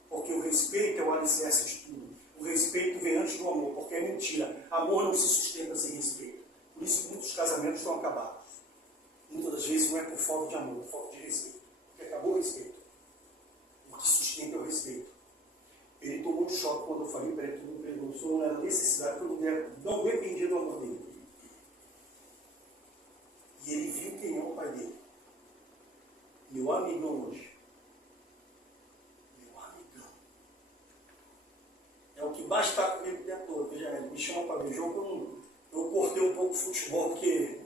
Porque o respeito é o alicerce de tudo. O respeito vem antes do amor, porque é mentira. Amor não se sustenta sem respeito. Por isso que muitos casamentos estão acabados. Muitas das vezes não é por falta de amor, por falta de respeito. Porque acabou o respeito. O que sustenta é o respeito. Ele tomou um choque quando eu falei para ele que não perguntou, não era necessidade, porque eu não dependia do amor dele. E ele viu quem é o pai dele. Meu amigão hoje. Meu amigão. É o que basta estar comigo o tempo todo. Veja, ele me chama para ver jogo, eu cortei um pouco o futebol, porque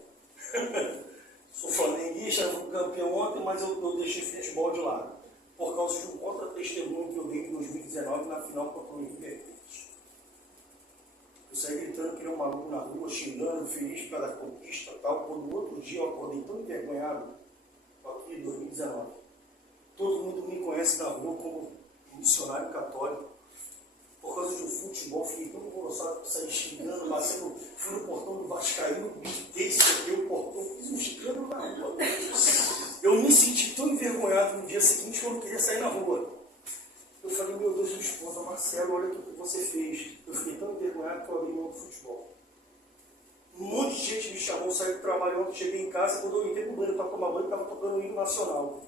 sou flamenguista, fui campeão ontem, mas eu deixei futebol de lado. Por causa de um contra-testemunho que eu dei em 2019 na final contra o Verdes. Eu saí gritando que era um maluco na rua, xingando, feliz pela conquista e tal. Quando no outro dia eu acordei tão envergonhado, aqui em 2019. Todo mundo me conhece na rua como missionário católico. Por causa de um futebol, fiquei tão alvoroçado, saí xingando, batendo, fui no portão do Vascaíno, gritei, soltei o portão, fiz um escândalo na rua. Eu me senti tão envergonhado no dia seguinte que eu não queria sair na rua. Eu falei, meu Deus, minha esposa, Marcelo, olha o que você fez. Eu fiquei tão envergonhado que eu abri mão do futebol. Um monte de gente me chamou, saí do trabalho ontem, cheguei em casa, quando eu entrei no banheiro para tomar banho, estava tocando o hino nacional.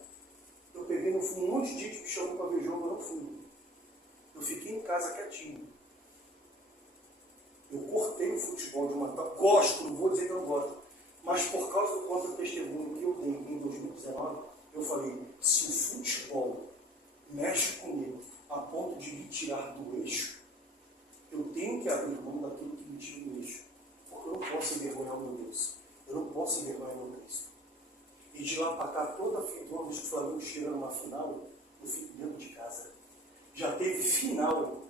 Eu peguei, não fui, um monte de gente me chamou para ver jogo, eu não fui. Eu fiquei em casa quietinho. Eu cortei o futebol de uma tal. Gosto, não vou dizer que eu não gosto. Mas por causa do contra-testemunho que eu dei em 2019, eu falei, se o futebol mexe comigo a ponto de me tirar do eixo, eu tenho que abrir mão daquilo que me tira do eixo. Porque eu não posso envergonhar o meu Deus. Eu não posso envergonhar o meu Cristo. E de lá para cá, toda vez que o Flamengo chega numa final, eu fico dentro de casa. Já teve final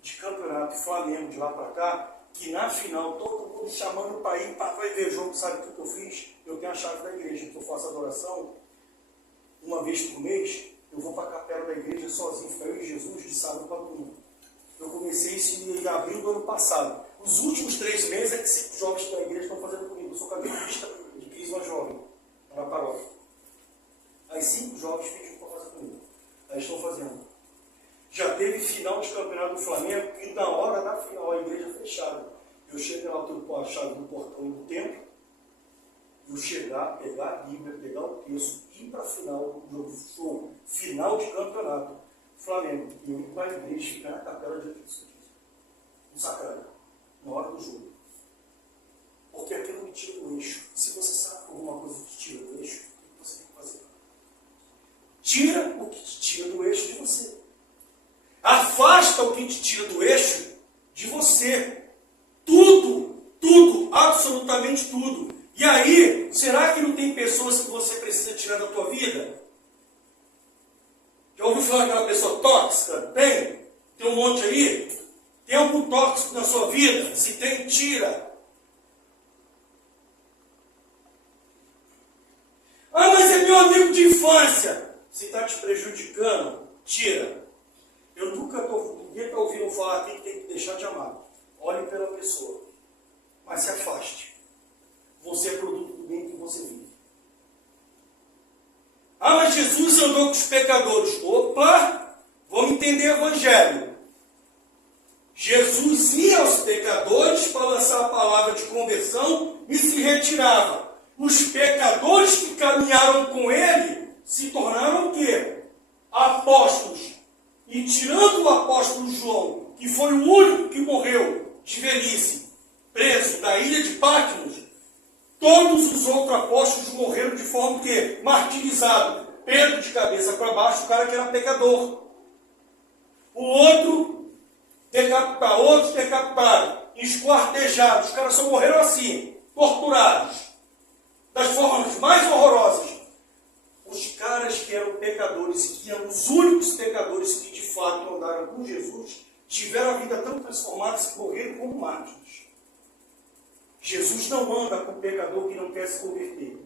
de campeonato Flamengo de lá para cá, que na final, todo mundo chamando para ir para ver jogo. Sabe o que eu fiz? Eu tenho a chave da igreja, que eu faço adoração uma vez por mês. Eu vou para a capela da igreja sozinho, fica eu e Jesus de sábado para domingo. Eu comecei isso em abril do ano passado. Os últimos 3 meses é que 5 jovens da igreja estão fazendo comigo. Eu sou catequista de Crisma Jovem, na paróquia. Aí 5 jovens pediram para fazer comigo. Aí estão fazendo. Já teve final de campeonato do Flamengo e na hora da final a igreja fechada. Eu cheguei lá com a chave do portão do templo. Eu chegar, pegar a Bíblia, pegar o texto, ir para a final do show, final de campeonato, Flamengo, e eu ir para a igreja, ficar na capela de Jesus, no sacrário, na hora do jogo. Porque aquilo me tira do eixo. Se você sabe que alguma coisa te tira do eixo, o que você tem que fazer? Tira o que te tira do eixo de você. Afasta o que te tira do eixo de você. Tudo, tudo, absolutamente tudo. E aí, será que não tem pessoas que você precisa tirar da tua vida? Já ouviu falar daquela pessoa tóxica? Tem? Tem um monte aí? Tem algum tóxico na sua vida? Se tem, tira. Ah, mas é meu amigo de infância. Se está te prejudicando, tira. Eu ninguém está ouvindo falar aqui que tem que deixar de amar. Olhe pela pessoa, mas se afaste. Você é produto do bem que você vive. Ah, mas Jesus andou com os pecadores. Opa! Vamos entender o Evangelho. Jesus ia aos pecadores para lançar a palavra de conversão e se retirava. Os pecadores que caminharam com ele se tornaram o quê? Apóstolos. E tirando o apóstolo João, que foi o único que morreu de velhice, preso da ilha de Patmos, todos os outros apóstolos morreram de forma que martirizado. Pedro de cabeça para baixo, o cara que era pecador. O outro decapitado, outros decapitados, esquartejados. Os caras só morreram assim, torturados, das formas mais horrorosas. Os caras que eram pecadores e que eram os únicos pecadores que de fato andaram com Jesus, tiveram a vida tão transformada que morreram como mártires. Jesus não anda com o pecador que não quer se converter.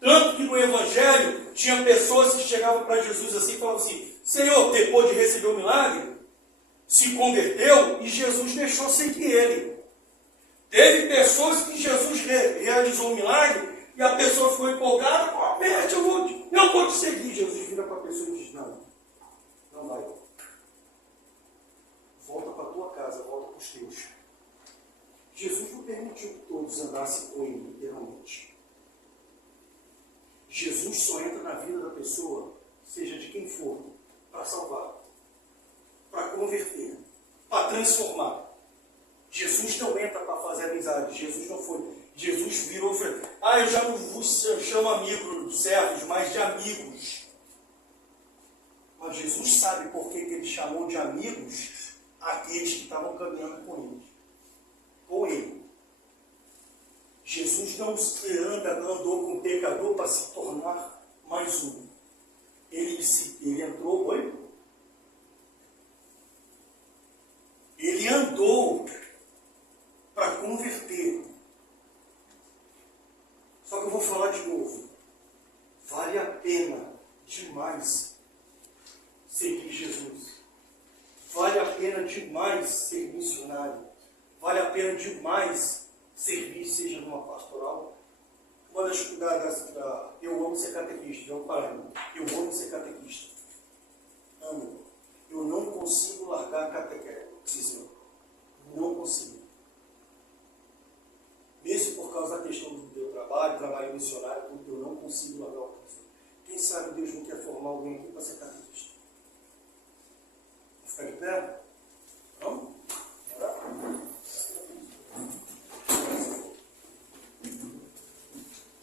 Tanto que no Evangelho tinha pessoas que chegavam para Jesus assim e falavam assim: Senhor, depois de receber o milagre, se converteu e Jesus deixou seguir ele. Teve pessoas que Jesus realizou um milagre e a pessoa ficou empolgada: eu vou te seguir. Jesus vira para a pessoa e diz: não vai. Volta para a tua casa, volta para os teus. Jesus não permitiu que todos andassem com ele, literalmente. Jesus só entra na vida da pessoa, seja de quem for, para salvar, para converter, para transformar. Jesus não entra para fazer amizade. Jesus não foi. Jesus virou e falou: eu já não vos chamo amigos, servos, mas de amigos. Mas Jesus sabe por que ele chamou de amigos aqueles que estavam caminhando com ele. Jesus não andou com o pecador para se tornar mais um. Ele entrou, ele andou para converter. Só que eu vou falar de novo. Vale a pena demais seguir Jesus. Vale a pena demais ser missionário. Vale a pena demais servir, seja numa pastoral. Uma das eu amo ser catequista, é um parâmetro. Eu amo ser catequista. Amo. Eu não consigo largar a catequese. Não consigo. Mesmo por causa da questão do meu trabalho missionário, eu não consigo largar o catequese. Quem sabe Deus não quer formar alguém aqui para ser catequista? Vou ficar de pé? Vamos?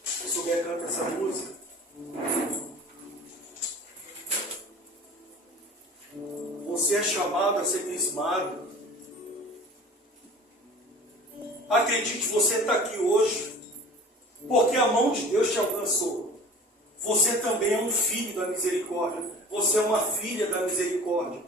Se eu souber cantar essa música. Você é chamado a ser crismado. Acredite, você está aqui hoje porque a mão de Deus te alcançou. Você também é um filho da misericórdia. Você é uma filha da misericórdia.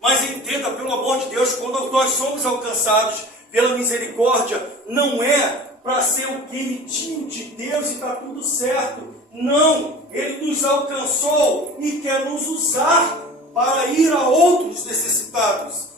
Mas entenda, pelo amor de Deus, quando nós somos alcançados pela misericórdia, não é para ser o queridinho de Deus e está tudo certo. Não, Ele nos alcançou e quer nos usar para ir a outros necessitados.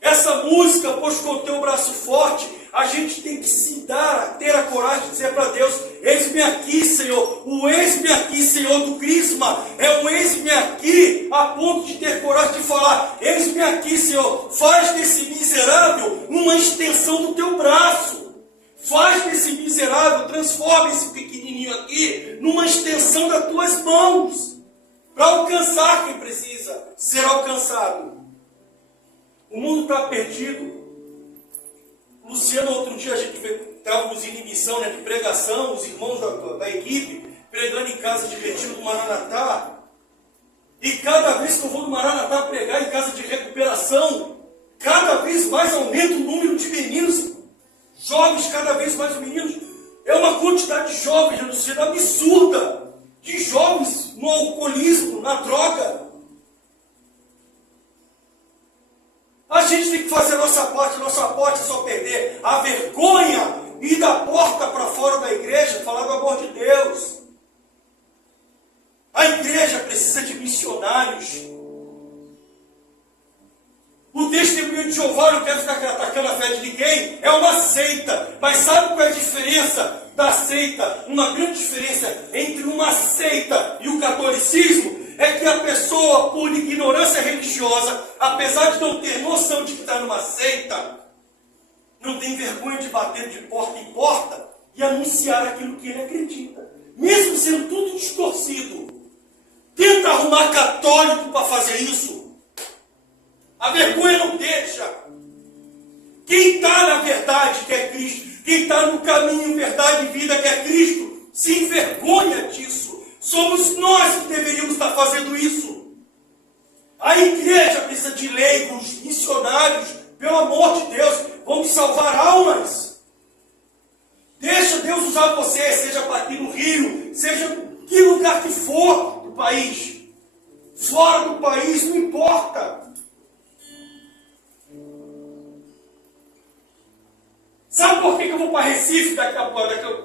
Essa música, pois com o teu braço forte, a gente tem que se dar, ter a coragem de dizer para Deus: eis-me aqui, Senhor. O eis-me aqui, Senhor, do crisma é um eis-me aqui, a ponto de ter coragem de falar: eis-me aqui, Senhor. Faz desse miserável uma extensão do teu braço. Faz desse miserável, transforma esse pequenininho aqui numa extensão das tuas mãos, para alcançar quem precisa ser alcançado. O mundo está perdido. Luciano, outro dia a gente estávamos em missão, de pregação, os irmãos da equipe, pregando em casa de retiro do Maranatá. E cada vez que eu vou no Maranatá pregar em casa de recuperação, cada vez mais aumenta o número de meninos, jovens, cada vez mais meninos. É uma quantidade de jovens, Luciano, absurda, de jovens no alcoolismo, na droga. A gente tem que fazer a nossa parte é só perder a vergonha e ir da porta para fora da igreja, falar do amor de Deus. A igreja precisa de missionários. O testemunho de Jeová, não quero ficar atacando a fé de ninguém, é uma seita. Mas sabe qual é a diferença da seita? Uma grande diferença entre uma seita e o catolicismo é que a pessoa, por ignorância religiosa, apesar de não ter noção de que está numa seita, não tem vergonha de bater de porta em porta e anunciar aquilo que ele acredita. Mesmo sendo tudo distorcido. Tenta arrumar católico para fazer isso. A vergonha não deixa. Quem está na verdade, que é Cristo, quem está no caminho, verdade e vida, que é Cristo, se envergonha disso. Somos nós que deveríamos estar fazendo isso. A igreja precisa de leigos, missionários, pelo amor de Deus, vamos salvar almas. Deixa Deus usar você, seja aqui no Rio, seja que lugar que for do país. Fora do país, não importa. Sabe por que eu vou para Recife daqui a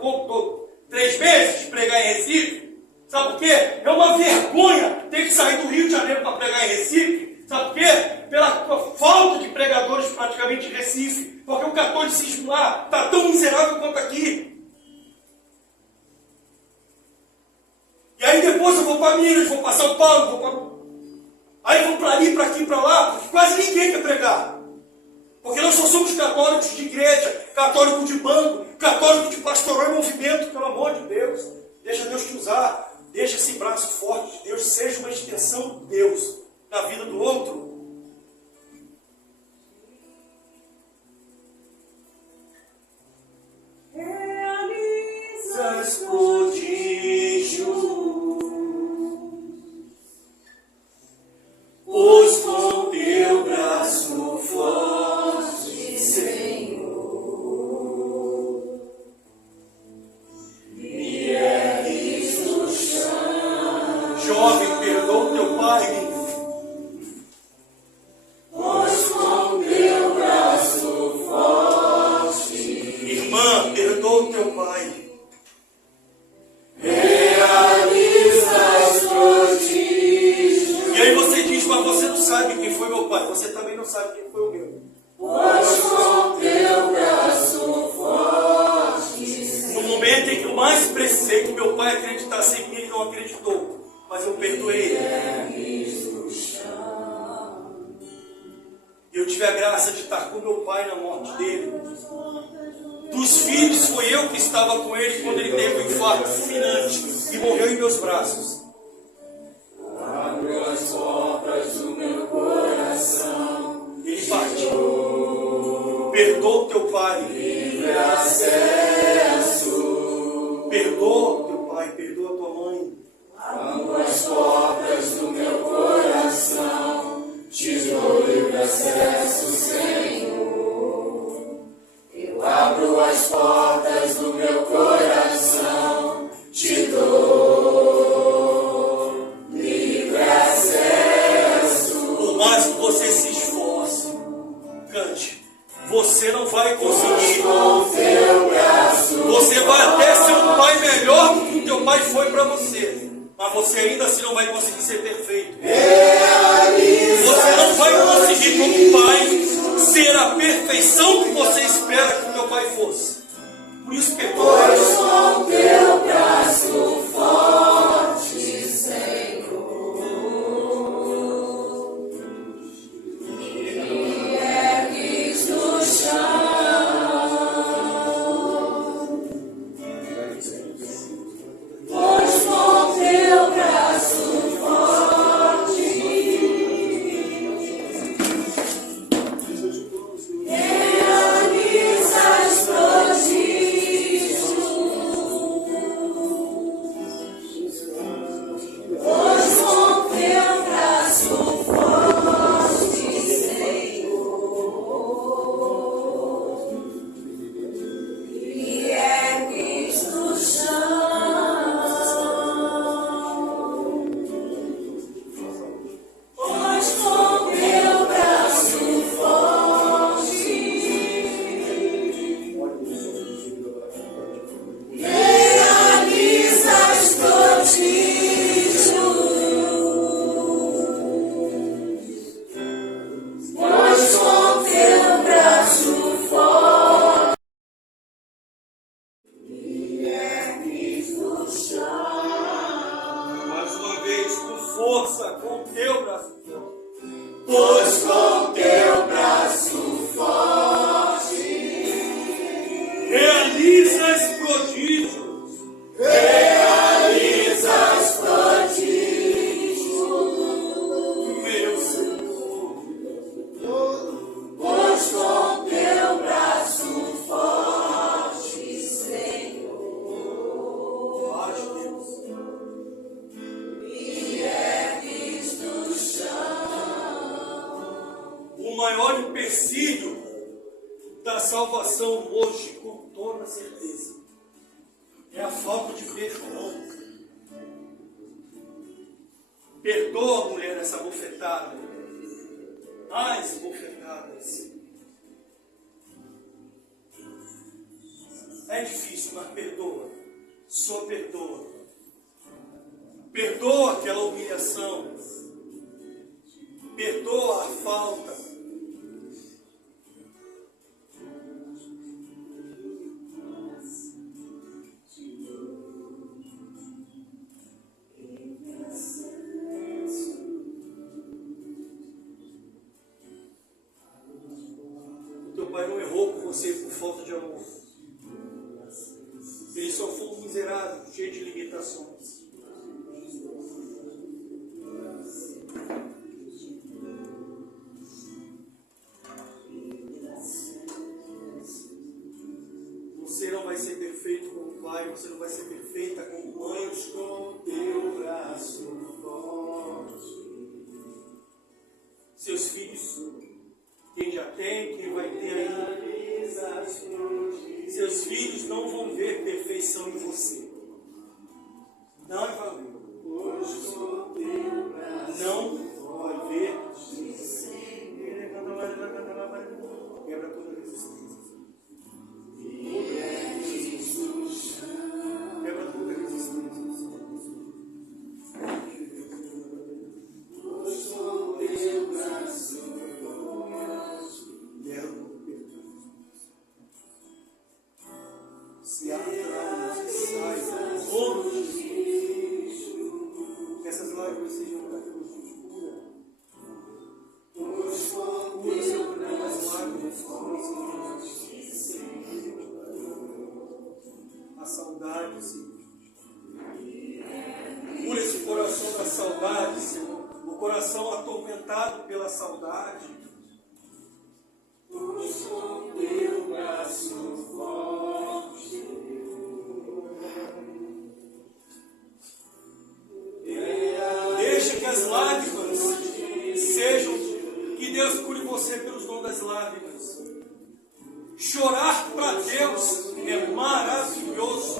pouco, 3 meses de pregar em Recife? Sabe por quê? É uma vergonha ter que sair do Rio de Janeiro para pregar em Recife. Sabe por quê? Pela falta de pregadores praticamente em Recife. Porque o catolicismo lá está tão miserável quanto aqui. E aí depois eu vou para Minas, vou para São Paulo, aí vou para ali, para aqui, para lá, porque quase ninguém quer pregar. Porque nós só somos católicos de igreja, católicos de banco, católicos de pastoral e movimento, pelo amor de Deus. Deixa Deus te usar. Deixa esse braço forte de Deus seja uma extensão de Deus na vida do outro. Realizas prodígios, pois com teu braço forte, Senhor, me ergues do chão. Jovem, perdoa o teu pai. Pois com teu braço forte, irmã, perdoa o teu pai. Realizas prodígios. E aí você diz, mas você não sabe quem foi meu pai. Você também não sabe quem foi o meu. Pois com teu braço forte. No momento em que eu mais precisei que meu pai acreditasse em mim, ele não acreditou. Mas eu perdoei ele. E eu tive a graça de estar com meu pai na morte dele. Dos filhos, foi eu que estava com ele quando ele teve um infarto fulminante e morreu em meus braços. Abre as portas do meu coração. Ele partiu. Perdoa o teu pai. Livre acesso. Perdoa o teu pai, perdoa a tua mãe. Abro as portas do meu coração. Mas você se esforce. Cante. Você não vai conseguir. Você vai até ser um pai melhor do que o teu pai foi para você. Mas você ainda assim não vai conseguir ser perfeito. Você não vai conseguir, como pai, ser a perfeição que você espera que o teu pai fosse. Por isso, perdoa. Pois com teu braço forte, Senhor, me ergues no chão. Pois com teu braço forte, realizas prodígios. Pois com teu braço forte, Senhor, me ergues no chão. Pois com teu braço forte, realizas prodígios. Pois com teu braço forte, me ergues no chão. Mais uma vez, com força, com o teu braço. Pois com teu braço forte, Realizas prodígios. realizas prodígios. Meu Senhor. Pois com teu braço forte, Senhor, Paz, Deus. me ergues no chão. O maior empecilho da salvação hoje, com toda certeza, é a falta de perdão. Perdoa, mulher, essa bofetada. Mais bofetadas. É difícil, mas perdoa. Só perdoa. Perdoa aquela humilhação. Perdoa a falta. O teu pai não errou com você por falta de amor. Ele só foi um miserável, cheio de limitações. Você não vai ser perfeito como pai, você não vai ser perfeita como mãe. Com teu braço forte, Seus filhos, quem já tem, quem vai ter ainda, realizas prodígios. seus filhos não vão ver perfeição em você. Não vai ver. Pois com teu braço Não vai ver. forte, Senhor, Quebra toda resistência. me ergues no chão. Quebra toda resistência. Pois com teu braço forte, Quero perdão. Se há traumas que saem, em nome de Jesus, que essas lágrimas sejam para Deus de cura. pois com Cura, teu Senhor, as braço lágrimas, forte, Senhor. A saudade, Senhor. Cura esse coração da saudade, Senhor. O coração atormentado pela saudade. pois com teu braço forte, Deixa que as lágrimas sejam, que Deus cure você pelos dons das lágrimas. Chorar para Deus é maravilhoso.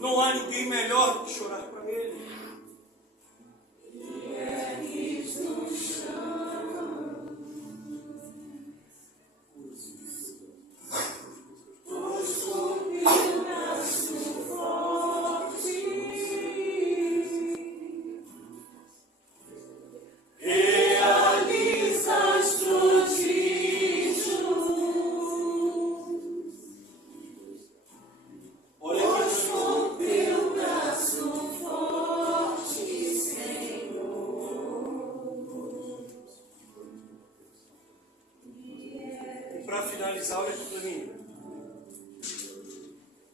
Não há ninguém melhor do que chorar para Ele. para finalizar, olha aqui para mim.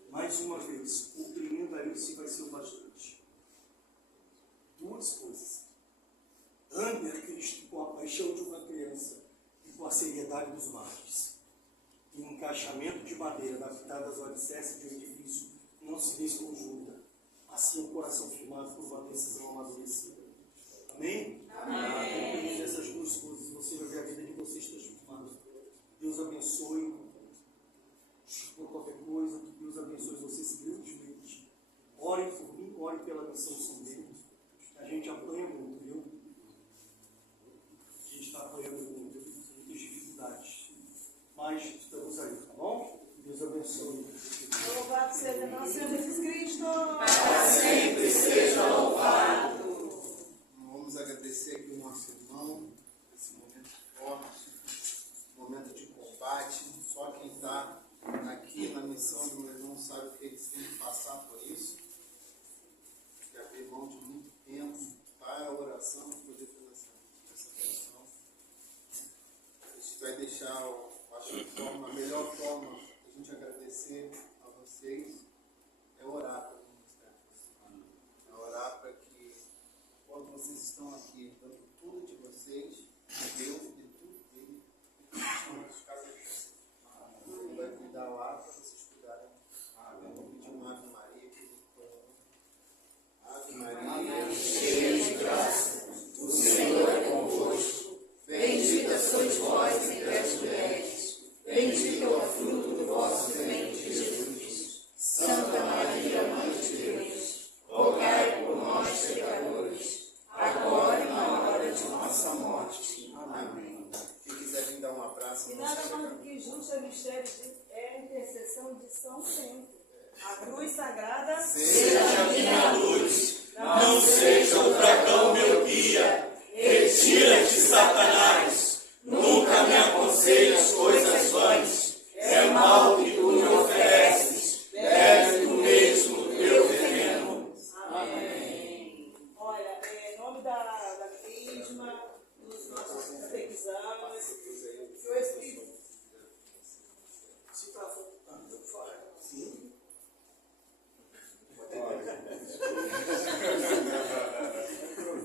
Mais uma vez, o tremendamente vai ser o bastante. Duas coisas. Ame a Cristo com a paixão de uma criança e com a seriedade dos mártires. E um encaixamento de madeira adaptado às alicerces de um edifício não se desconjunta. Assim, o coração firmado por uma decisão amadurecida. Amém? Amém. Essas duas coisas, você vai ver a vida de vocês transformada. Deus abençoe por qualquer coisa, que Deus abençoe vocês grandemente. Orem por mim, orem pela missão São Deus. A gente apanha muito, viu? A gente está apanhando muito, muitas dificuldades. Mas estamos aí, tá bom? Deus abençoe. Louvado seja nosso Senhor Jesus Cristo. Para sempre seja louvado. Vamos agradecer aqui o nosso irmão, esse momento forte, momento de combate. Só quem está aqui na missão do meu irmão sabe o que eles têm que passar por isso. Tem que abrir mão de muito tempo para a oração, poder fazer essa missão. A gente vai deixar, acho que a melhor forma de a gente agradecer a vocês é orar pelo ministério. É orar para que, enquanto vocês estão aqui, dando tudo de vocês, Deus dê tudo dele, e casa de vocês. Ele vai cuidar lá para vocês cuidarem. Eu vou pedir uma Ave Maria. Ave Maria, Cheia de graça, o Senhor é convosco. Bendita sois vós entre as mulheres. Bendito é o fruto do vosso ventre, Jesus. Santa Maria, Mãe de Deus, rogai por nós, pecadores, agora e na hora de nossa morte. Amém. Quem quiser vir dar um abraço. E nada mais do que juntos é mistério é a intercessão de São Bento. A cruz sagrada Seja minha luz, não seja o dragão meu guia. Retira-te, Satanás. Nunca me aconselhas coisas vãs. É mal que tu me ofereces. Bebe tu mesmo teu veneno. Amém. Olha, em nome da Crisma, dos nossos catequizandos, que o Espírito. Se está faltando, fala. Sim.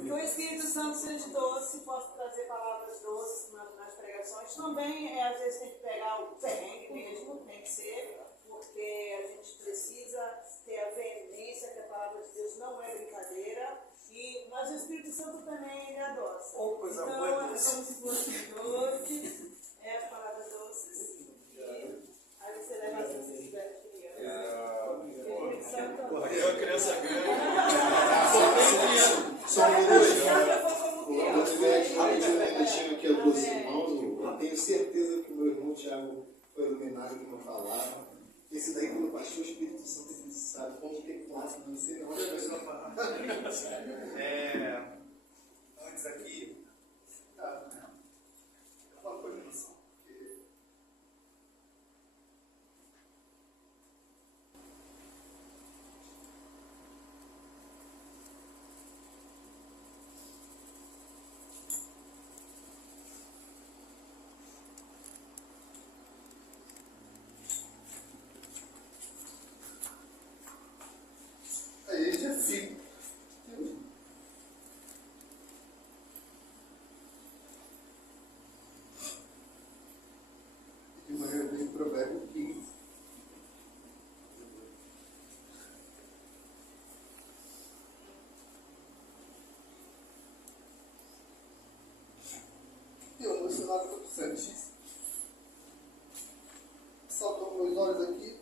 Que o Espírito Santo seja doce, possa trazer palavras doces nas pregações. Também, às vezes, tem que pegar o perrengue mesmo, tem que ser, porque a gente precisa ter a veemência que a palavra de Deus não é brincadeira. Mas o Espírito Santo também ele adoça. Oh, coisa então, boa é como isso. se fossem doces, as palavras doces. E aí você leva as crianças. Eu, a criança grande. Só um minutinho. Eu deixando aqui a duas irmãos. Eu tenho certeza que o meu irmão Tiago foi iluminado com uma palavra. Esse daí, quando baixou o Espírito Santo, ele sabe como ter classe de você. Não, olha só falar. Antes aqui, eu falo com a emoção. Aí já fico. De manhã vem Provérbio 15. E eu emocionado com o Santíssimo. Saltou meus olhos aqui.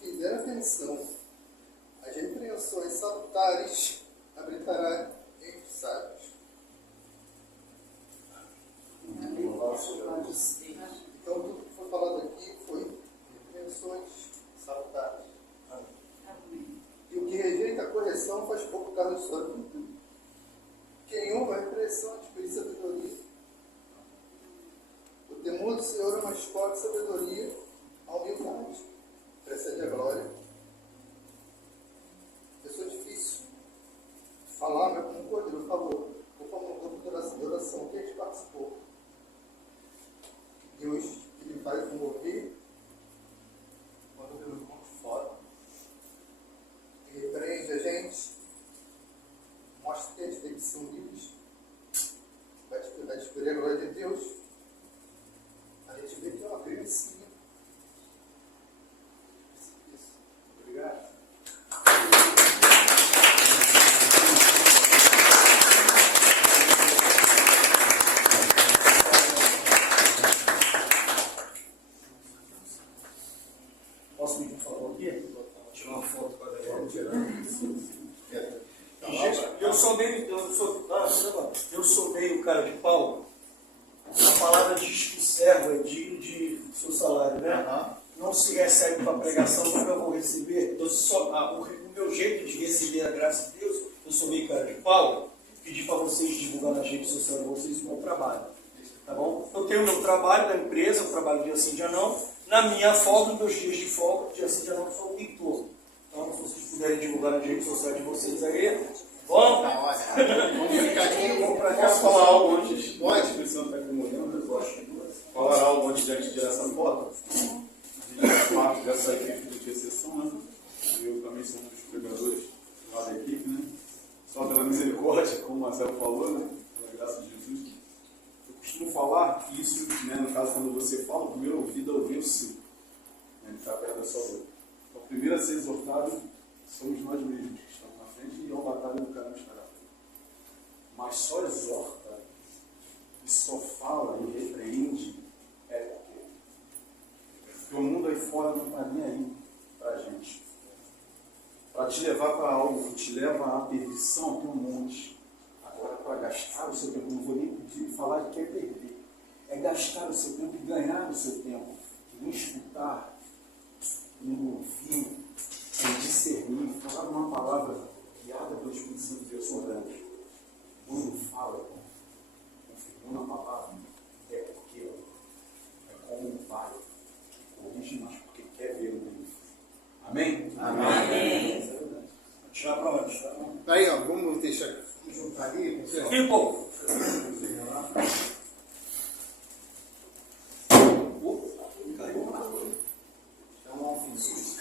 Fizeram atenção. As repreensões salutares habitará entre os sábios. Então, tudo que foi falado aqui foi repreensões salutares. E o que rejeita a correção faz pouco caso de sua vida. Quem ouve a repreensão adquire sabedoria. O temor do Senhor é uma escola de sabedoria, a humildade precede a glória. Pessoa difícil de falar, mas como o Cordeiro falou, por favor, um grupo de oração que a gente participou. Deus vai comover quando vê um ponto fora. E repreende a gente, mostra que eles têm que ser livres, vai descobrir a glória de Deus. A gente vê que é uma criancinha. Isso. Obrigado. Posso pedir um favor aqui? Tirar uma foto com a Daniela. Gente, eu sou meio cara de pau. A palavra diz que o servo é digno de seu salário, né? Não se recebe para pregação, nunca vou receber. O meu jeito de receber a graça de Deus, eu sou meio cara de pau. Pedir para vocês divulgar nas redes sociais de vocês o meu trabalho. Tá bom? Eu tenho o meu trabalho da empresa, eu trabalho dia sim, dia não. Na minha folga, nos meus dias de folga, dia sim, dia não, eu sou o pintor. Então, se vocês puderem divulgar nas redes sociais de vocês aí, vamos! Vamos ficar aqui, vamos para cá. Posso falar algo antes? Pode. A instituição está incomodando, eu gosto. Falar algo antes de a gente tirar essa foto? A gente é parte dessa equipe de intercessão, né? Eu também sou um dos pregadores lá da equipe, né? Só pela misericórdia, como o Marcelo falou, né? Pela graça de Jesus. Eu costumo falar que isso, né, no caso, quando você fala, o primeiro ouvido é ouvir o seu. Né? Ele está perto da sua boca. Então, o primeiro a ser exortado somos nós mesmos que estamos na frente e é uma batalha no caminho estará. Mas só exorta e só fala e repreende porque o mundo aí fora não está nem aí para a gente. Para te levar para algo que te leva à perdição, tem um monte. Agora, para gastar o seu tempo, não vou nem pedir falar que quer perder. É gastar o seu tempo e ganhar o seu tempo. Em escutar, em ouvir, em discernir, falar uma palavra guiada pelo Espírito Santo de Deus orando. Quando fala, confirmando a palavra, é porque é como um pai que corrige, mas porque quer ver o bem. Amém? Amém. Vou tirar para onde? Tá? Aí, ó, vamos deixar, vamos juntar ali, pessoal. Aqui, pô. Caiu lá. É um alfinete.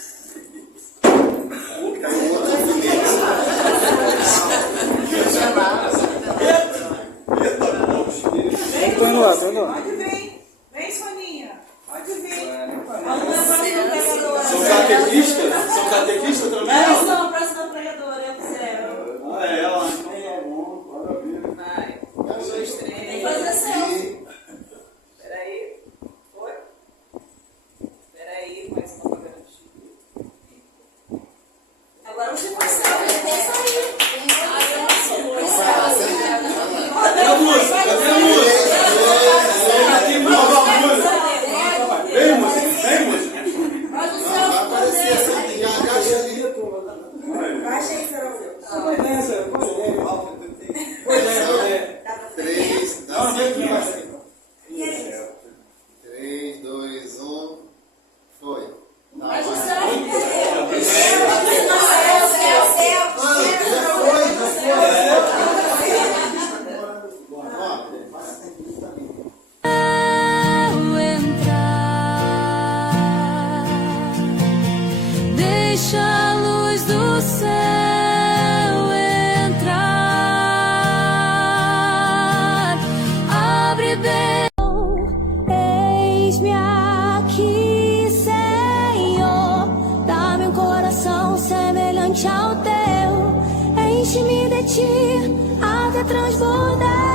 Pode vir. Vem, Soninha. Pode vir. Vamos para a pregadora. São catequistas? São catequistas também? Elas são a próxima pregadora, é o zero. Ah, é ela. Então tá bom, maravilha. Vai. 1, 2, 3. Tem que fazer selfie. Peraí. Foi? Peraí, mais uma propaganda. Agora você faz selfie. Tem que sair. Ai, eu não sou Cadê a música? Cadê a música? Vem, música. Vem, música. Faz o Vai selfie. aparecer assim, já agacha ali. Baixa aí, Zero. Três, Não, não vem aqui, baixa aí. 3, 2, 1, foi. Faz o selfie. Deixa a luz do céu entrar, abre bem. Eis-me aqui, Senhor, dá-me um coração semelhante ao teu, enche-me de ti até transbordar.